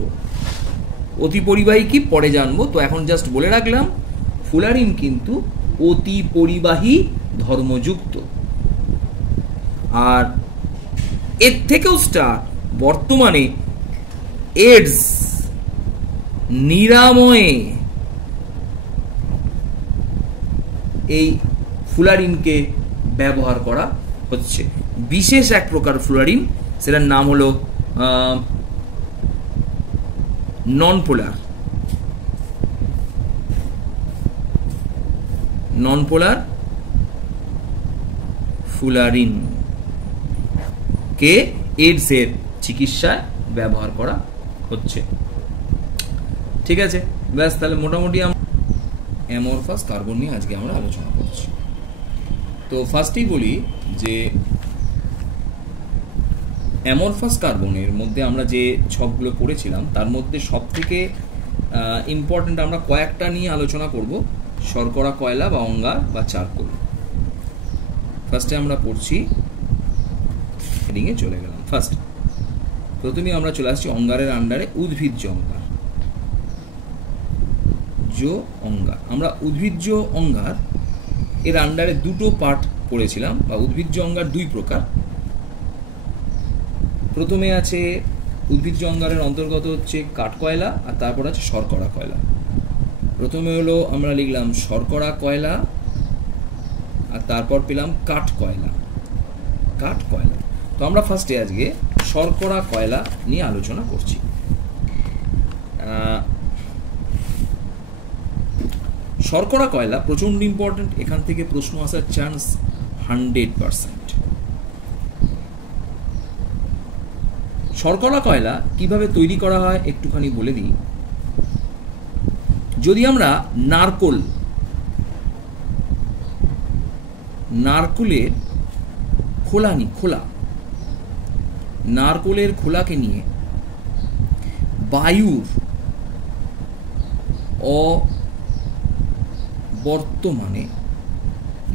অতি পরিবাহী কি পরে জানবো, তো এখন জাস্ট বলে রাখলাম ফুলারিন কিন্তু অতি পরিবাহী ধর্মযুক্ত। আর এর থেকেও স্টার, বর্তমানে এইডস নিরাময়ে এই ফুলারিনকে ব্যবহার করা হচ্ছে। বিশেষ এক প্রকার ফুলারিন, সেটার নাম হলো নন পোলার ফুলারিন কে এইডস এর চিকিৎসায় ব্যবহার করা হচ্ছে। ঠিক আছে, ব্যাস, তাহলে মোটামুটি অ্যামরফাস কার্বন নিয়ে আজকে আমরা আলোচনা করছি। তো ফার্স্টেই বলি যে অ্যামরফাস কার্বনের মধ্যে আমরা যে ছকগুলো পড়েছিলাম, তার মধ্যে সব থেকে ইম্পর্টেন্ট আমরা কয়েকটা নিয়ে আলোচনা করব। শর্করা, কয়লা বা অঙ্গার বা চারকোল। ফার্স্টে আমরা পড়ছি, হেডিংয়ে চলে গেলাম। ফার্স্ট প্রথমে আমরা চলে আসছি অঙ্গারের আন্ডারে উদ্ভিজ্জ অঙ্গার। অঙ্গার, আমরা উদ্ভিজ্জ অঙ্গার এর আন্ডারে দুটো পার্ট পড়েছিলাম, বা উদ্ভিজ্জ অঙ্গার 2 প্রকার। প্রথমে আছে উদ্ভিজ্জ অঙ্গারের অন্তর্গত হচ্ছে কাঠকয়লা, আর তারপর আছে শর্করা কয়লা। প্রথমে হলো আমরা লিখলাম শর্করা কয়লা, আর তারপর পেলাম কাঠকয়লা। তো আমরা ফার্স্টে আজকে শর্করা কয়লা নিয়ে আলোচনা করছি। শর্করা কয়লা প্রচন্ড ইম্পর্টেন্ট, এখান থেকে প্রশ্ন আসার চান্স 100%। শর্করা কয়লা কিভাবে তৈরি করা হয় একটুখানি বলে দিই। যদি আমরা নারকোলের নারকোলের খোলাকে নিয়ে বায়ুর অবর্তমানে,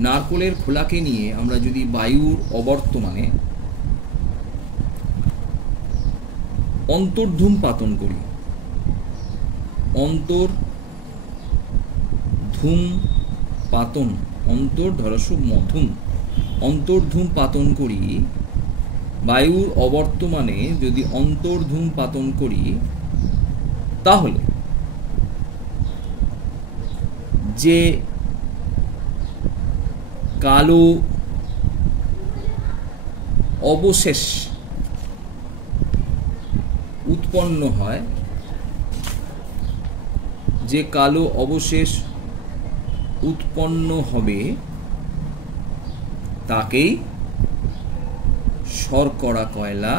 নারকোলের খোলাকে নিয়ে আমরা যদি বায়ুর অবর্তমানে অন্তর্ধূম পাতন করি, অন্তর্ধূম পাতন করি, বায়ুর অবর্তমানে যদি অন্তর্ধূম পাতন করি, তাহলে যে কালো অবশেষ উৎপন্ন হয়, যে কালো অবশেষ উৎপন্ন হবে তাকেই শর্করা কয়লা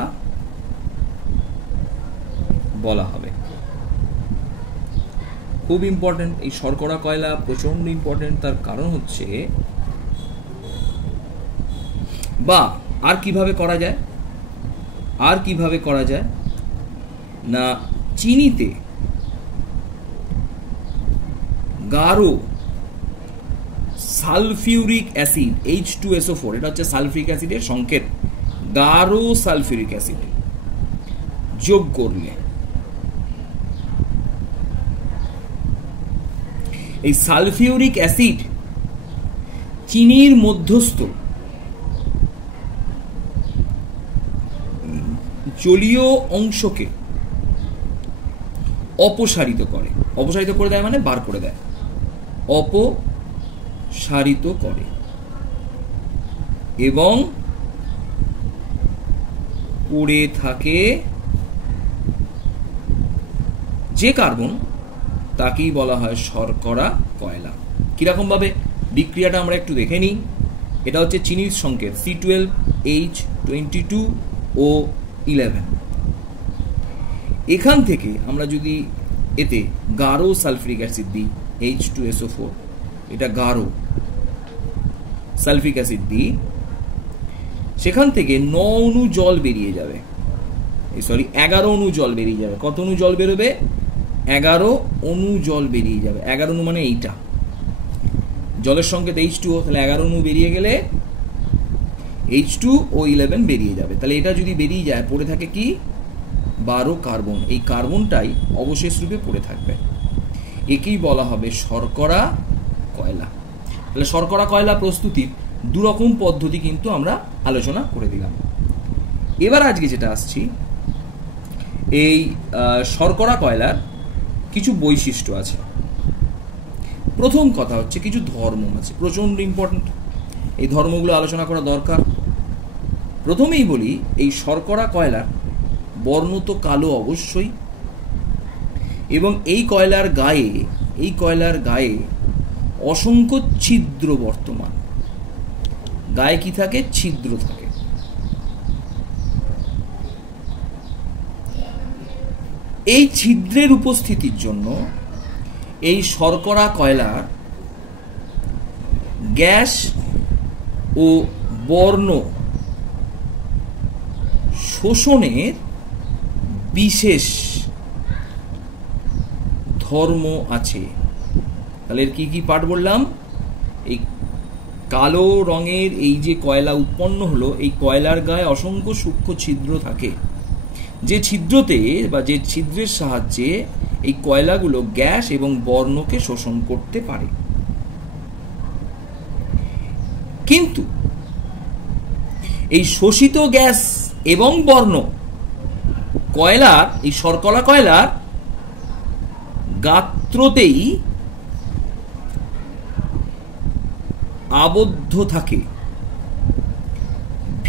বলা হবে। খুব ইম্পর্টেন্ট এই শর্করা কয়লা, প্রচন্ড ইম্পর্টেন্ট। তার কারণ হচ্ছে, বা আর কিভাবে করা যায় না, চিনিতে গাঢ় সালফিউরিক অ্যাসিড H2SO4, এটা হচ্ছে সালফিউরিক অ্যাসিডের সংকেত, গাঢ় সালফিউরিক অ্যাসিড যোগ করলে এই সালফিউরিক অ্যাসিড চিনির মধ্যস্থ জলীয় অংশকে অপসারিত করে। অপসারিত করে দেয় মানে বার করে দেয়, অপসারিত করে এবং পড়ে থাকে যে কার্বন তাকেই বলা হয় শর্করা কয়লা। কিরকম ভাবে বিক্রিয়াটা আমরা একটু দেখে নিই। এটা হচ্ছে চিনির সংকেত C12H22O11। এখান থেকে আমরা যদি এতে গাঢ় সালফিউরিক অ্যাসিড দিই H2SO4, এটা গাঢ় সালফিউরিক অ্যাসিড দিই, সেখান থেকে 9 অণু জল বেরিয়ে যাবে, 11 অণু জল বেরিয়ে যাবে। কত অণু জল বেরোবে? 11 অণু জল বেরিয়ে যাবে। 11 অণু মানে এইটা জলের সংকেত H2O, তাহলে 11 অণু বেরিয়ে গেলে H2O11 বেরিয়ে যাবে। তাহলে এটা যদি বেরিয়ে যায়, পড়ে থাকে কি? 12 কার্বন। এই কার্বনটাই অবশেষ রূপে পড়ে থাকবে, একেই বলা হবে শর্করা কয়লা। তাহলে শর্করা কয়লা প্রস্তুতির দুরকম পদ্ধতি কিন্তু আমরা আলোচনা করে দিলাম। এবার আজকে যেটা আসছি, এই শর্করা কয়লার কিছু বৈশিষ্ট্য আছে। প্রথম কথা হচ্ছে কিছু ধর্ম আছে, প্রচন্ড ইম্পর্টেন্ট, এই ধর্মগুলো আলোচনা করা দরকার। প্রথমেই বলি, এই শর্করা কয়লার বর্ণ তো কালো অবশ্যই, এবং এই কয়লার গায়ে অসংখ্য ছিদ্র বর্তমান। গায়ে কি থাকে? ছিদ্র থাকে। এই ছিদ্রের উপস্থিতির জন্য এই শর্করা কয়লার গ্যাস ও বর্ণ শোষণের বিশেষ ধর্ম আছে। তাহলে কি কি পাঠ বললাম? এই কালো রঙের এই যে কয়লা উৎপন্ন হলো, এই কয়লার গায়ে অসংখ্য সূক্ষ্ম ছিদ্র থাকে, যে ছিদ্রতে বা যে ছিদ্রের সাহায্যে এই কয়লাগুলো গ্যাস এবং বর্ণকে শোষণ করতে পারে। কিন্তু এই শোষিত গ্যাস এবং বর্ণ কয়লার, এই শর্করা কয়লার গাত্রতেই আবদ্ধ থাকে,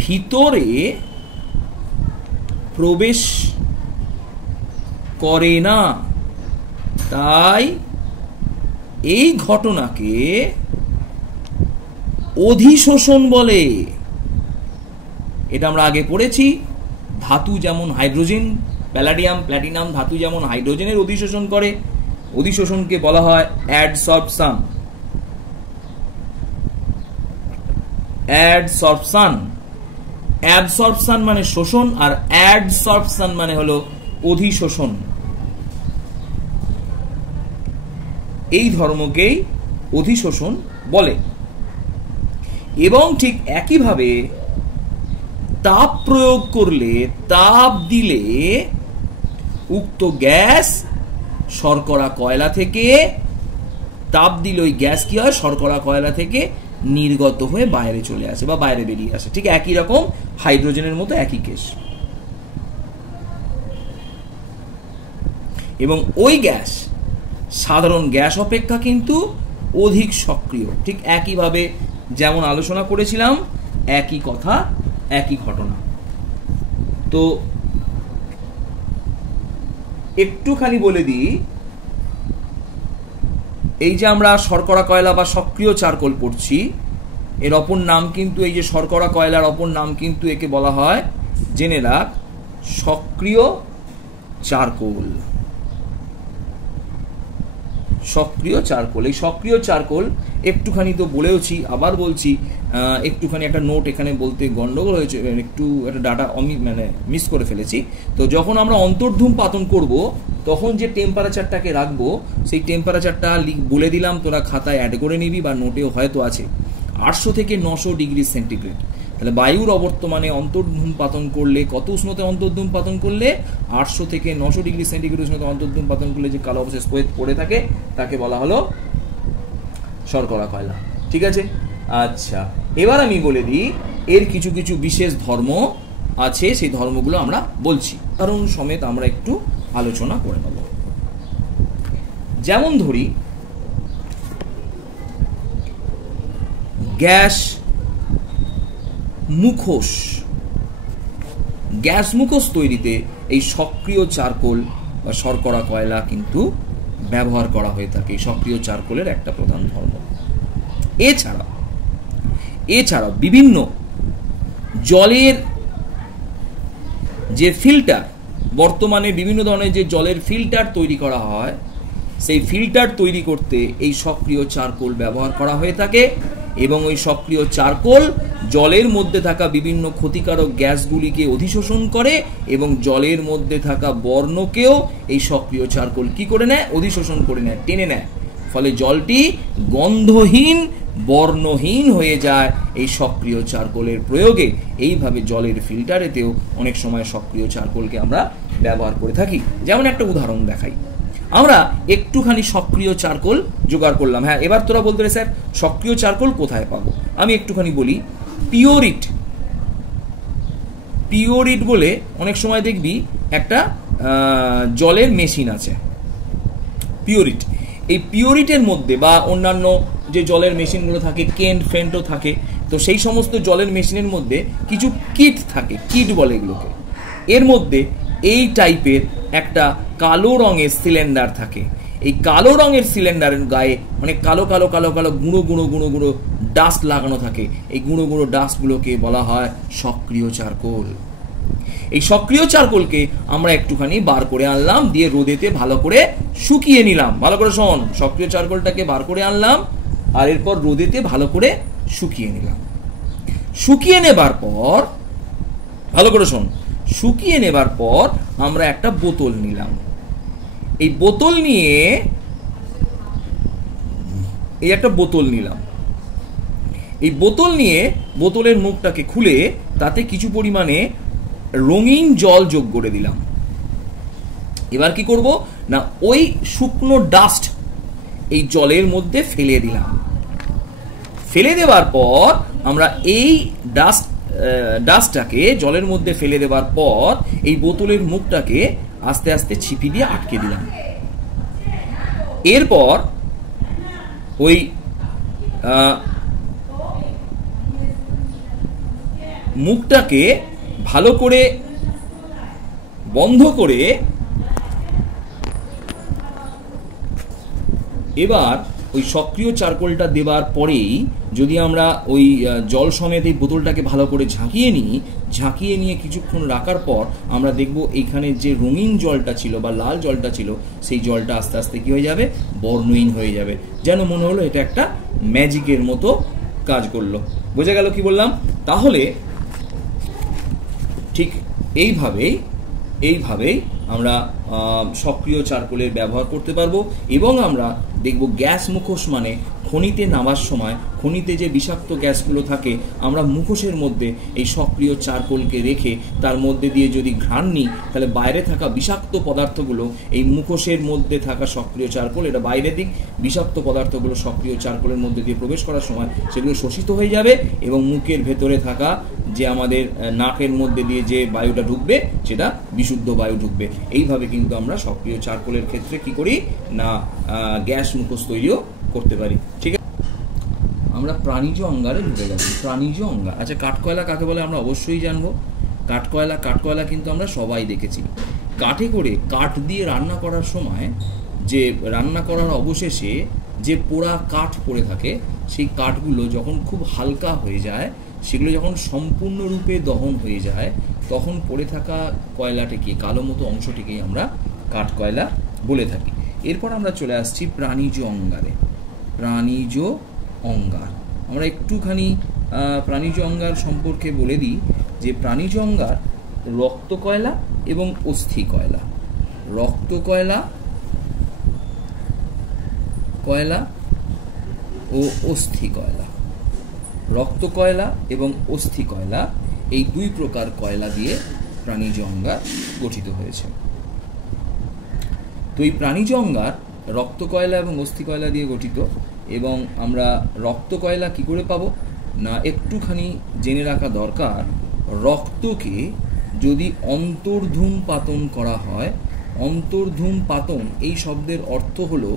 ভিতরে প্রবেশ করে না। তাই এই ঘটনাকে অধিশোষণ বলে। এটা আমরা আগে পড়েছি। ধাতু যেমন হাইড্রোজেন, প্যালাডিয়াম, প্ল্যাটিনাম ধাতু যেমন হাইড্রোজেনের অধিশোষণ করে, অধিশোষণকে বলা হয় অ্যাডসরপশন। অ্যাবসরপশন মানে শোষণ, আর অ্যাডসরপশন মানে হলো অধিশোষণ। এই ধর্মকেই অধিশোষণ বলে। এবং ঠিক একইভাবে তাপ প্রয়োগ করলে, তাপ দিলে উক্ত গ্যাস শর্করা কয়লা থেকে, তাপ দিলে ওই গ্যাস কি হয়? শর্করা কয়লা থেকে নির্গত হয়ে বাইরে চলে আসে বা বাইরে বেরিয়ে আসে। ঠিক একই রকম হাইড্রোজেনের মতো একই কেস। এবং ওই গ্যাস সাধারণ গ্যাস অপেক্ষা কিন্তু অধিক সক্রিয়। ঠিক একইভাবে যেমন আলোচনা করেছিলাম, একই কথা, একই ঘটনা। তো একটুখানি বলে দিই, এই যে আমরা শর্করা কয়লা বা সক্রিয় চারকোল পড়ছি, এর অপর নাম কিন্তু, এই যে শর্করা কয়লার অপর নাম কিন্তু একে বলা হয়, জেনে রাখ, সক্রিয় চারকোল। সক্রিয় চারকোল, এই সক্রিয় চারকোল একটুখানি তো বলেওছি, আবার বলছি, একটুখানি একটা নোট এখানে বলতে গন্ডগোল হয়েছে, একটু একটা ডাটা মিস করে ফেলেছি। তো যখন আমরা অন্তর্ধূম পাতন করব তখন যে টেম্পারেচারটাকে রাখবো সেই টেম্পারেচারটা বলে দিলাম, তোরা খাতায় অ্যাড করে নিবি বা নোটেও হয়তো আছে, 800 থেকে 900 ডিগ্রি সেন্টিগ্রেড। তাহলে বায়ুর অবর্তমানে অন্তর্ধূম পাতন করলে কত উষ্ণতায় অন্তর্ধূম পাতন করলে 800 থেকে 900 ডিগ্রি সেন্টিগ্রেড উষ্ণতায় অন্তর্ধূম পাতন করলে যে কালো অবশেষ পড়ে থাকে তাকে বলা হলো শর্করা কয়লা। ঠিক আছে, আচ্ছা এবার আমি বলে দিই এর কিছু কিছু বিশেষ ধর্ম আছে, সেই ধর্মগুলো আমরা বলছি, কারণ সমেত আমরা একটু আলোচনা করে নেব। যেমন ধরি গ্যাস মুখোশ তৈরিতে এই সক্রিয় চারকোল বা শর্করা কয়লা কিন্তু ব্যবহার করা হয়ে থাকে, সক্রিয় চারকোলের একটা প্রধান ধর্ম। এছাড়া বিভিন্ন জলের যে ফিল্টার, বর্তমানে বিভিন্ন ধরনের যে জলের ফিল্টার তৈরি করা হয়, সেই ফিল্টার তৈরি করতে এই সক্রিয় চারকোল ব্যবহার করা হয়ে থাকে এবং ওই সক্রিয় চারকোল জলের মধ্যে থাকা বিভিন্ন ক্ষতিকারক গ্যাসগুলিকে অধিশোষণ করে এবং জলের মধ্যে থাকা বর্ণকেও এই সক্রিয় চারকোল কি করে নেয়, অধিশোষণ করে নেয়, টেনে নেয়। ফলে জলটি গন্ধহীন বর্ণহীন হয়ে যায় এই সক্রিয় চারকোলের প্রয়োগে। এইভাবে জলের ফিল্টারেতেও অনেক সময় সক্রিয় চারকোলকে আমরা ব্যবহার করে থাকি। যেমন একটা উদাহরণ দেখাই, আমরা একটুখানি সক্রিয় চারকোল জোগাড় করলাম। হ্যাঁ, এবার তোরা বলতে রে স্যার সক্রিয় চারকোল কোথায় পাবো, আমি একটুখানি বলি। পিওরিট বলে অনেক সময় দেখবি একটা জলের মেশিন আছে, পিওরিট। এই পিওরিটের মধ্যে বা অন্যান্য যে জলের মেশিনগুলো থাকে, কেন্ট ফেন্টও থাকে, তো সেই সমস্ত জলের মেশিনের মধ্যে কিছু কিট থাকে, কিট বলে এগুলোকে। এর মধ্যে এই টাইপের একটা কালো রঙের সিলিন্ডার থাকে। এই কালো রঙের সিলিন্ডারের গায়ে অনেক কালো কালো কালো কালো গুঁড়ো গুঁড়ো গুঁড়ো গুঁড়ো ডাস্ট লাগানো থাকে। এই গুঁড়ো গুঁড়ো ডাস্টগুলোকে বলা হয় সক্রিয় চারকোল। এই সক্রিয় চারকোলকে আমরা একটুখানি বার করে আনলাম, দিয়ে রোদেতে ভালো করে শুকিয়ে নিলাম। ভালো করে শোন, সক্রিয় চারকোলটাকে বার করে আনলাম আর এরপর রোদেতে ভালো করে শুকিয়ে নিলাম। শুকিয়ে নেবার পর ভালো করে শোন, শুকিয়ে নেবার পর আমরা একটা বোতল নিলাম। এই বোতল নিয়ে বোতলের মুখটাকে খুলে তাতে কিছু পরিমাণে রঙিন জল যোগ করে দিলাম। এবার কি করব না, ওই শুকনো ডাস্ট এই জলের মধ্যে ফেলে দিলাম। ফেলে দেওয়ার পর আমরা এই ডাস্টটাকে জলের মধ্যে ফেলে দেওয়ার পর এই বোতলের মুখটাকে আস্তে আস্তে ছিপি দিয়ে আটকে দিলাম। এরপর ওই মুখটাকে ভালো করে বন্ধ করে এবার ওই সক্রিয় চারকোলটা দেবার পরেই যদি আমরা ওই জল সমেত এই বোতলটাকে ভালো করে ঝাঁকিয়ে নিয়ে কিছুক্ষণ রাখার পর আমরা দেখব এইখানে যে রঙিন জলটা ছিল বা লাল জলটা ছিল সেই জলটা আস্তে আস্তে কি হয়ে যাবে, বর্ণহীন হয়ে যাবে। যেন মনে হলো এটা একটা ম্যাজিকের মতো কাজ করলো। বোঝা গেল কি বললাম? তাহলে ঠিক এইভাবেই আমরা সক্রিয় চারকোলের ব্যবহার করতে পারবো। এবং আমরা দেখব গ্যাস মুখোশ মানে খনিতে নামার সময় খনিতে যে বিষাক্ত গ্যাসগুলো থাকে, আমরা মুখোশের মধ্যে এই সক্রিয় চারকোলকে রেখে তার মধ্যে দিয়ে যদি ঘ্রাণ নিই, তাহলে বাইরে থাকা বিষাক্ত পদার্থগুলো এই মুখোশের মধ্যে থাকা সক্রিয় চারকোল, এটা বাইরের দিক, বিষাক্ত পদার্থগুলো সক্রিয় চারকোলের মধ্যে দিয়ে প্রবেশ করার সময় সেগুলো শোষিত হয়ে যাবে এবং মুখের ভেতরে থাকা যে আমাদের নাকের মধ্যে দিয়ে যে বায়ুটা ঢুকবে সেটা বিশুদ্ধ বায়ু ঢুকবে। এইভাবে কিন্তু আমরা সক্রিয় চারকোলের ক্ষেত্রে কি করি না, গ্যাস মুখোশ তৈরিও করতে পারি। ঠিক আছে, আমরা প্রাণীজ অঙ্গারে ঢুকে গেছি। প্রাণীজ অঙ্গার, আচ্ছা কাঠকয়লা কাকে বলে আমরা অবশ্যই জানবো। কাঠকয়লা কিন্তু আমরা সবাই দেখেছি। কাঠে করে কাঠ দিয়ে রান্না করার সময় যে রান্না করার অবশেষে যে পোড়া কাঠ পড়ে থাকে, সেই কাঠগুলো যখন খুব হালকা হয়ে যায়, সেগুলো যখন সম্পূর্ণরূপে দহন হয়ে যায়, তখন পড়ে থাকা কয়লাটিকে, কালো মতো অংশটিকেই আমরা কাঠকয়লা বলে থাকি। এরপর আমরা চলে আসছি প্রাণীজ অঙ্গারে। প্রাণীজ অঙ্গার আমরা একটুখানি প্রাণীজ অঙ্গার সম্পর্কে বলে দিই যে প্রাণীজ অঙ্গার রক্ত কয়লা এবং অস্থি কয়লা, রক্ত কয়লা ও অস্থি কয়লা, রক্ত কয়লা এবং অস্থি কয়লা, এই দুই প্রকার কয়লা দিয়ে প্রাণীজ অঙ্গার গঠিত হয়েছে। তো এই প্রাণীজ অঙ্গার রক্ত কয়লা এবং অস্থি কয়লা দিয়ে গঠিত। এবং আমরা রক্ত কয়লা কি করে পাবো না, একটুখানি জেনে রাখা দরকার, রক্তকে যদি অন্তর্ধূম পাতন করা হয়, অন্তর্ধূম পাতন এই শব্দের অর্থ হলো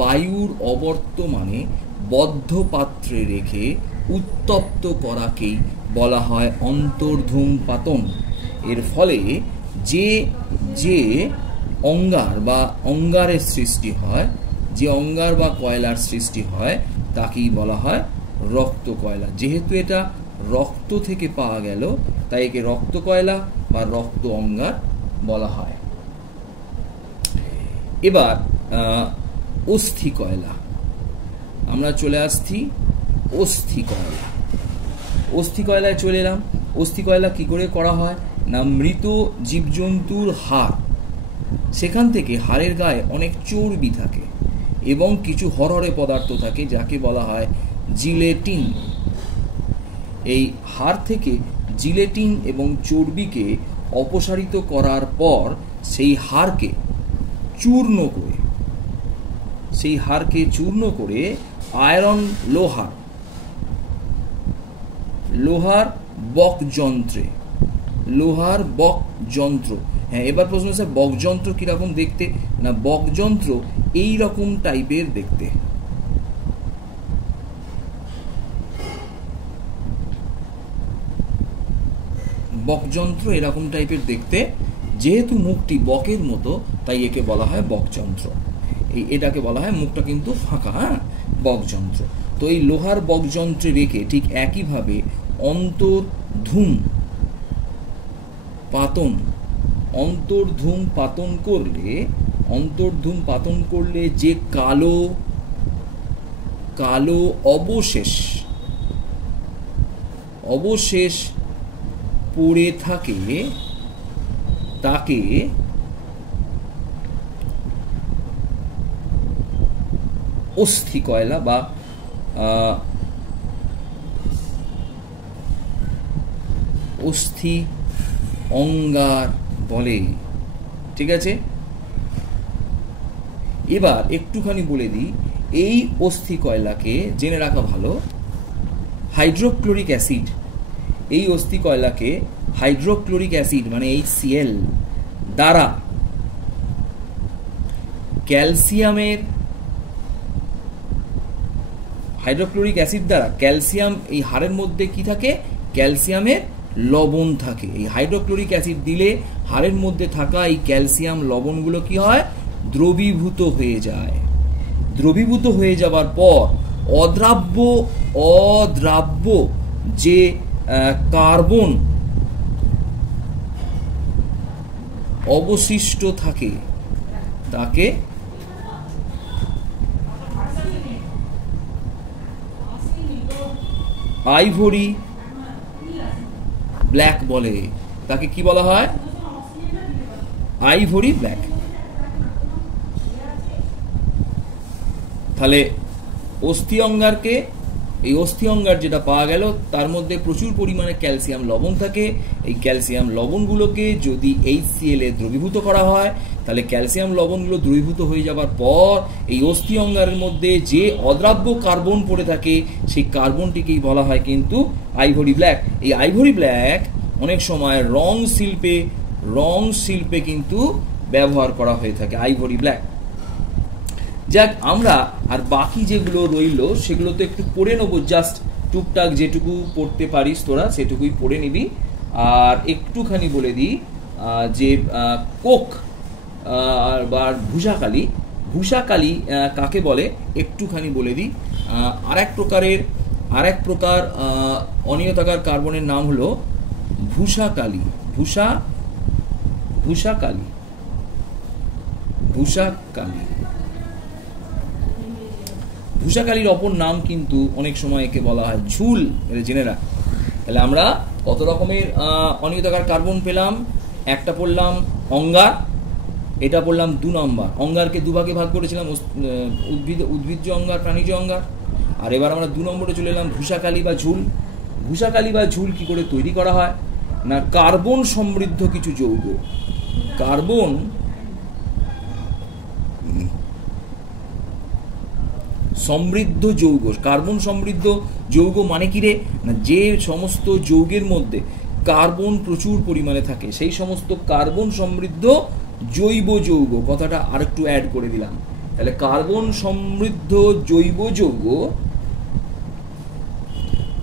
বায়ুর অবর্তমানে বদ্ধ পাত্রে রেখে উত্তপ্ত করাকেই বলা হয় অন্তর্ধূম পাতন। এর ফলে যে যে অঙ্গার বা অঙ্গারের সৃষ্টি হয়, যে অঙ্গার বা কয়লার সৃষ্টি হয় তাকেই বলা হয় রক্ত কয়লা। যেহেতু এটা রক্ত থেকে পাওয়া গেল তাই একে রক্ত কয়লা বা রক্ত অঙ্গার বলা হয়। এবার অস্থি কয়লা, আমরা চলে আসছি অস্থি কয়লা। অস্থি কয়লায় চলে এলাম। অস্থি কয়লা কি করে করা হয় না, মৃত জীবজন্তুর হাড়, সেখান থেকে হাড়ের গায়ে অনেক চর্বি থাকে এবং কিছু হরহরে পদার্থ থাকে যাকে বলা হয় জিলেটিন। এই হাড় থেকে জিলেটিন এবং চর্বিকে অপসারিত করার পর সেই হাড়কে চূর্ণ করে আয়রন লোহার বকযন্ত্র, হ্যাঁ এবার প্রশ্ন হচ্ছে বকযন্ত্র কিরকম দেখতে না, বকযন্ত্র এই রকম টাইপের দেখতে। বকযন্ত্র এরকম টাইপের দেখতে, যেহেতু মুখটি বকের মতো তাই একে বলা হয় বকযন্ত্র। এটাকে বলা হয়, মুখটা কিন্তু ফাঁকা, হ্যাঁ, বকযন্ত্র। তো এই লোহার বকযন্ত্রে রেখে ঠিক একইভাবে অন্তর্ধূম পাতন করলে যে কালো অবশেষ পড়ে থাকে তাকে অস্থি কয়লা বা অস্থি অঙ্গার বলে। ঠিক আছে, এবার একটুখানি বলে দিই, এই অস্থি কয়লাকে জেনে রাখা ভালো, হাইড্রোক্লোরিক অ্যাসিড, এই অস্থি কয়লাকে হাইড্রোক্লোরিক অ্যাসিড মানে HCl দ্বারা হাইড্রোক্লোরিক অ্যাসিড দ্বারা ক্যালসিয়াম, এই হাড়ের মধ্যে কি থাকে, ক্যালসিয়ামের লবণ থাকে। এই হাইড্রোক্লোরিক অ্যাসিড দিলে হাড়ের মধ্যে থাকা এই ক্যালসিয়াম লবণগুলো কি হয়, দ্রবীভূত হয়ে যায়। দ্রবীভূত হয়ে যাবার পর অদ্রাব্য যে কার্বন অবশিষ্ট থাকে তাকে আইভরি ব্ল্যাক বলে। তাকে কি বলা হয়, আইভরি ব্ল্যাক। তাহলে অস্থি অঙ্গারকে, এই অস্থি অঙ্গার যেটা পাওয়া গেল তার মধ্যে প্রচুর পরিমাণে ক্যালসিয়াম লবণ থাকে। এই ক্যালসিয়াম লবণগুলোকে যদি HCl এ দ্রবীভূত করা হয় তাহলে ক্যালসিয়াম লবণগুলো দ্রবীভূত হয়ে যাবার পর এই অস্থি অঙ্গারের মধ্যে যে অদ্রাব্য কার্বন পড়ে থাকে সেই কার্বনটিকেই বলা হয় কিন্তু আইভরি ব্ল্যাক। এই আইভরি ব্ল্যাক অনেক সময় রং শিল্পে কিন্তু ব্যবহার করা হয়ে থাকে, আইভরি ব্ল্যাক। যাক, আমরা আর বাকি যেগুলো রইল সেগুলো তো একটু পড়ে নেবো, জাস্ট টুকটাক যেটুকু পড়তে পারিস তোরা সেটুকুই পড়ে নিবি। আর একটুখানি বলে দিই যে কোক বা ভূষাকালী কাকে বলে একটুখানি বলে দিই। আরেক প্রকার অনিয়তাকার কার্বনের নাম হলো ভূষাকালী। ভূষাকালির অপর নাম কিন্তু অনেক সময় একে বলা হয় ঝুল, এটা জেনে রাখ। তাহলে আমরা কত রকমের অনিয়তাকার কার্বন পেলাম? একটা পড়লাম অঙ্গার, এটা পড়লাম 2 নম্বর। অঙ্গারকে দুভাগে ভাগ করেছিলাম, উদ্ভিজ্জ অঙ্গার, প্রাণীজ অঙ্গার। আর এবার আমরা 2 নম্বরে চলে এলাম ভূষাকালি বা ঝুল। ভূষাকালি বা ঝুল কি করে তৈরি করা হয়? না, কার্বন সমৃদ্ধ কিছু যৌগ, কার্বন সমৃদ্ধ যৌগ। কার্বন সমৃদ্ধ যৌগ মানে কি রে? না, যে সমস্ত যৌগের মধ্যে কার্বন প্রচুর পরিমাণে থাকে সেই সমস্ত কার্বন সমৃদ্ধ জৈব যৌগ। কথাটা আরেকটু অ্যাড করে দিলাম। তাহলে কার্বন সমৃদ্ধ জৈব যৌগ,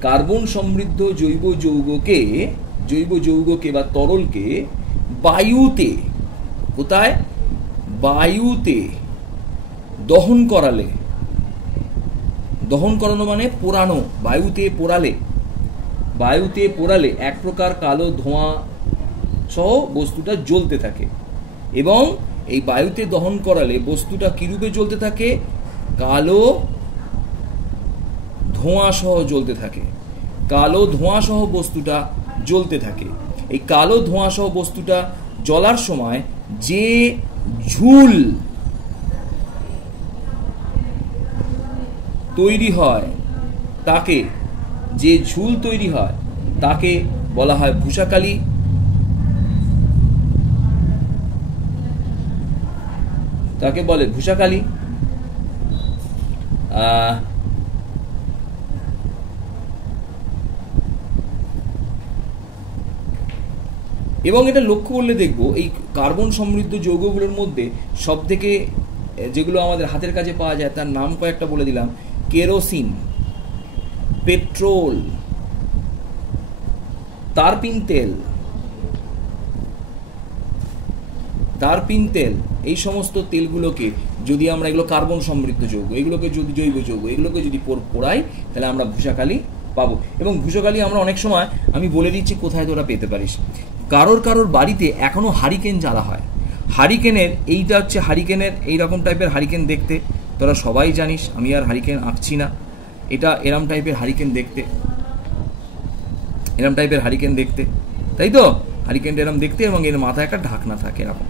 কার্বন সমৃদ্ধ জৈব যৌগকে বা তরলকে বায়ুতে, কোথায়? বায়ুতে দহন করালে, দহন করানো মানে পোড়ানো, বায়ুতে পোড়ালে এক প্রকার কালো ধোঁয়া সহ বস্তুটা জ্বলতে থাকে। এবং এই বায়ুতে দহন করালে বস্তুটা কিরূপে জ্বলতে থাকে? কালো ধোঁয়া সহ জ্বলতে থাকে। কালো ধোঁয়া সহ বস্তুটা জ্বলতে থাকে। এই কালো ধোঁয়া সহ বস্তুটা জ্বলার সময় যে ঝুল তৈরি হয় তাকে, যে ঝুল তৈরি হয় তাকে বলা হয় ভূষাকালি। তাকে বলে ভূষাকালি। এবং এটা লক্ষ্য করলে দেখব এই কার্বন সমৃদ্ধ যৌগগুলোর মধ্যে সব থেকে যেগুলো আমাদের হাতের কাছে পাওয়া যায় তার নাম কয়েকটা বলে দিলাম। কেরোসিন, পেট্রোল, তারপিন তেল, এই সমস্ত তেলগুলোকে যদি আমরা, এগুলো কার্বন সমৃদ্ধ যৌগ, এগুলোকে যদি জৈব যৌগ, এগুলোকে যদি পোড়াই তাহলে আমরা ভূষাকালি পাবো। এবং ভূষাকালি আমরা অনেক সময়, আমি বলে দিচ্ছি কোথায় তোরা পেতে পারিস। কারোর বাড়িতে এখনো হারিকেন জ্বালা হয়। হারিকেনের, এইটা হচ্ছে হারিকেনের এইরকম টাইপের হারিকেন দেখতে, তোরা সবাই জানিস, আমি আর হারিকেন আঁকছি না। এটা এরম টাইপের হারিকেন দেখতে, এরম টাইপের হারিকেন দেখতে, তাই তো? হারিকেনটা এরম দেখতে, এবং এর মাথায় একটা ঢাকনা থাকে এরকম,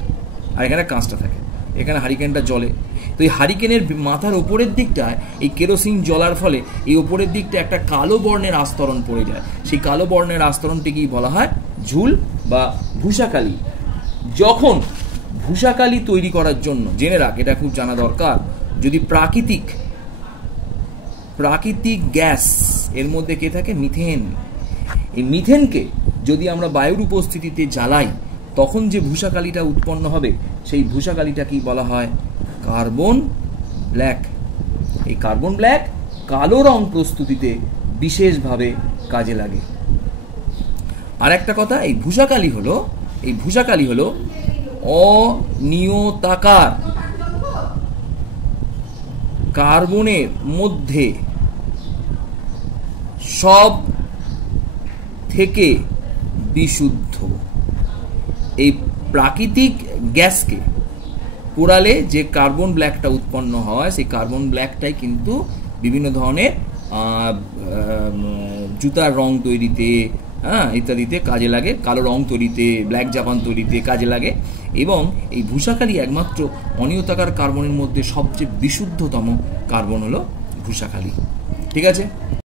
আর এখানে কাঁচটা থাকে, এখানে হারিকেনটা জ্বলে। তো এই হারিকেনের মাথার ওপরের দিকটায় এই কেরোসিন জ্বলার ফলে এই ওপরের দিকটা একটা কালো বর্ণের আস্তরণ পড়ে যায়। সেই কালো বর্ণের আস্তরণটিকেই বলা হয় ঝুল বা ভূষাকালি। যখন ভূষাকালি তৈরি করার জন্য, জেনে রাখ, এটা খুব জানা দরকার, যদি প্রাকৃতিক গ্যাস এর মধ্যে কে থাকে? মিথেন। এই মিথেনকে যদি আমরা বায়ুর উপস্থিতিতে জ্বালাই তখন যে ভূষাকালিটা উৎপন্ন হবে সেই ভূষাকালিটাকেই বলা হয় কার্বন ব্ল্যাক। এই কার্বন ব্ল্যাক কালো রং প্রস্তুতিতে বিশেষভাবে কাজে লাগে। আর একটা কথা, এই ভূষাকালি হলো অনিয়তাকার কার্বনের মধ্যে সব থেকে বিশুদ্ধ। এই প্রাকৃতিক গ্যাসকে পোড়ালে যে কার্বন ব্ল্যাকটা উৎপন্ন হয় সেই কার্বন ব্ল্যাকটাই কিন্তু বিভিন্ন ধরনের জুতার রং তৈরিতে, ইত্যাদিতে কাজে লাগে, কালো রং তৈরিতে, ব্ল্যাক জাপান তৈরিতে কাজে লাগে। এবং এই ভূষাকালি একমাত্র অনিয়তাকার কার্বনের মধ্যে সবচেয়ে বিশুদ্ধতম কার্বন হলো ভূষাকালি। ঠিক আছে?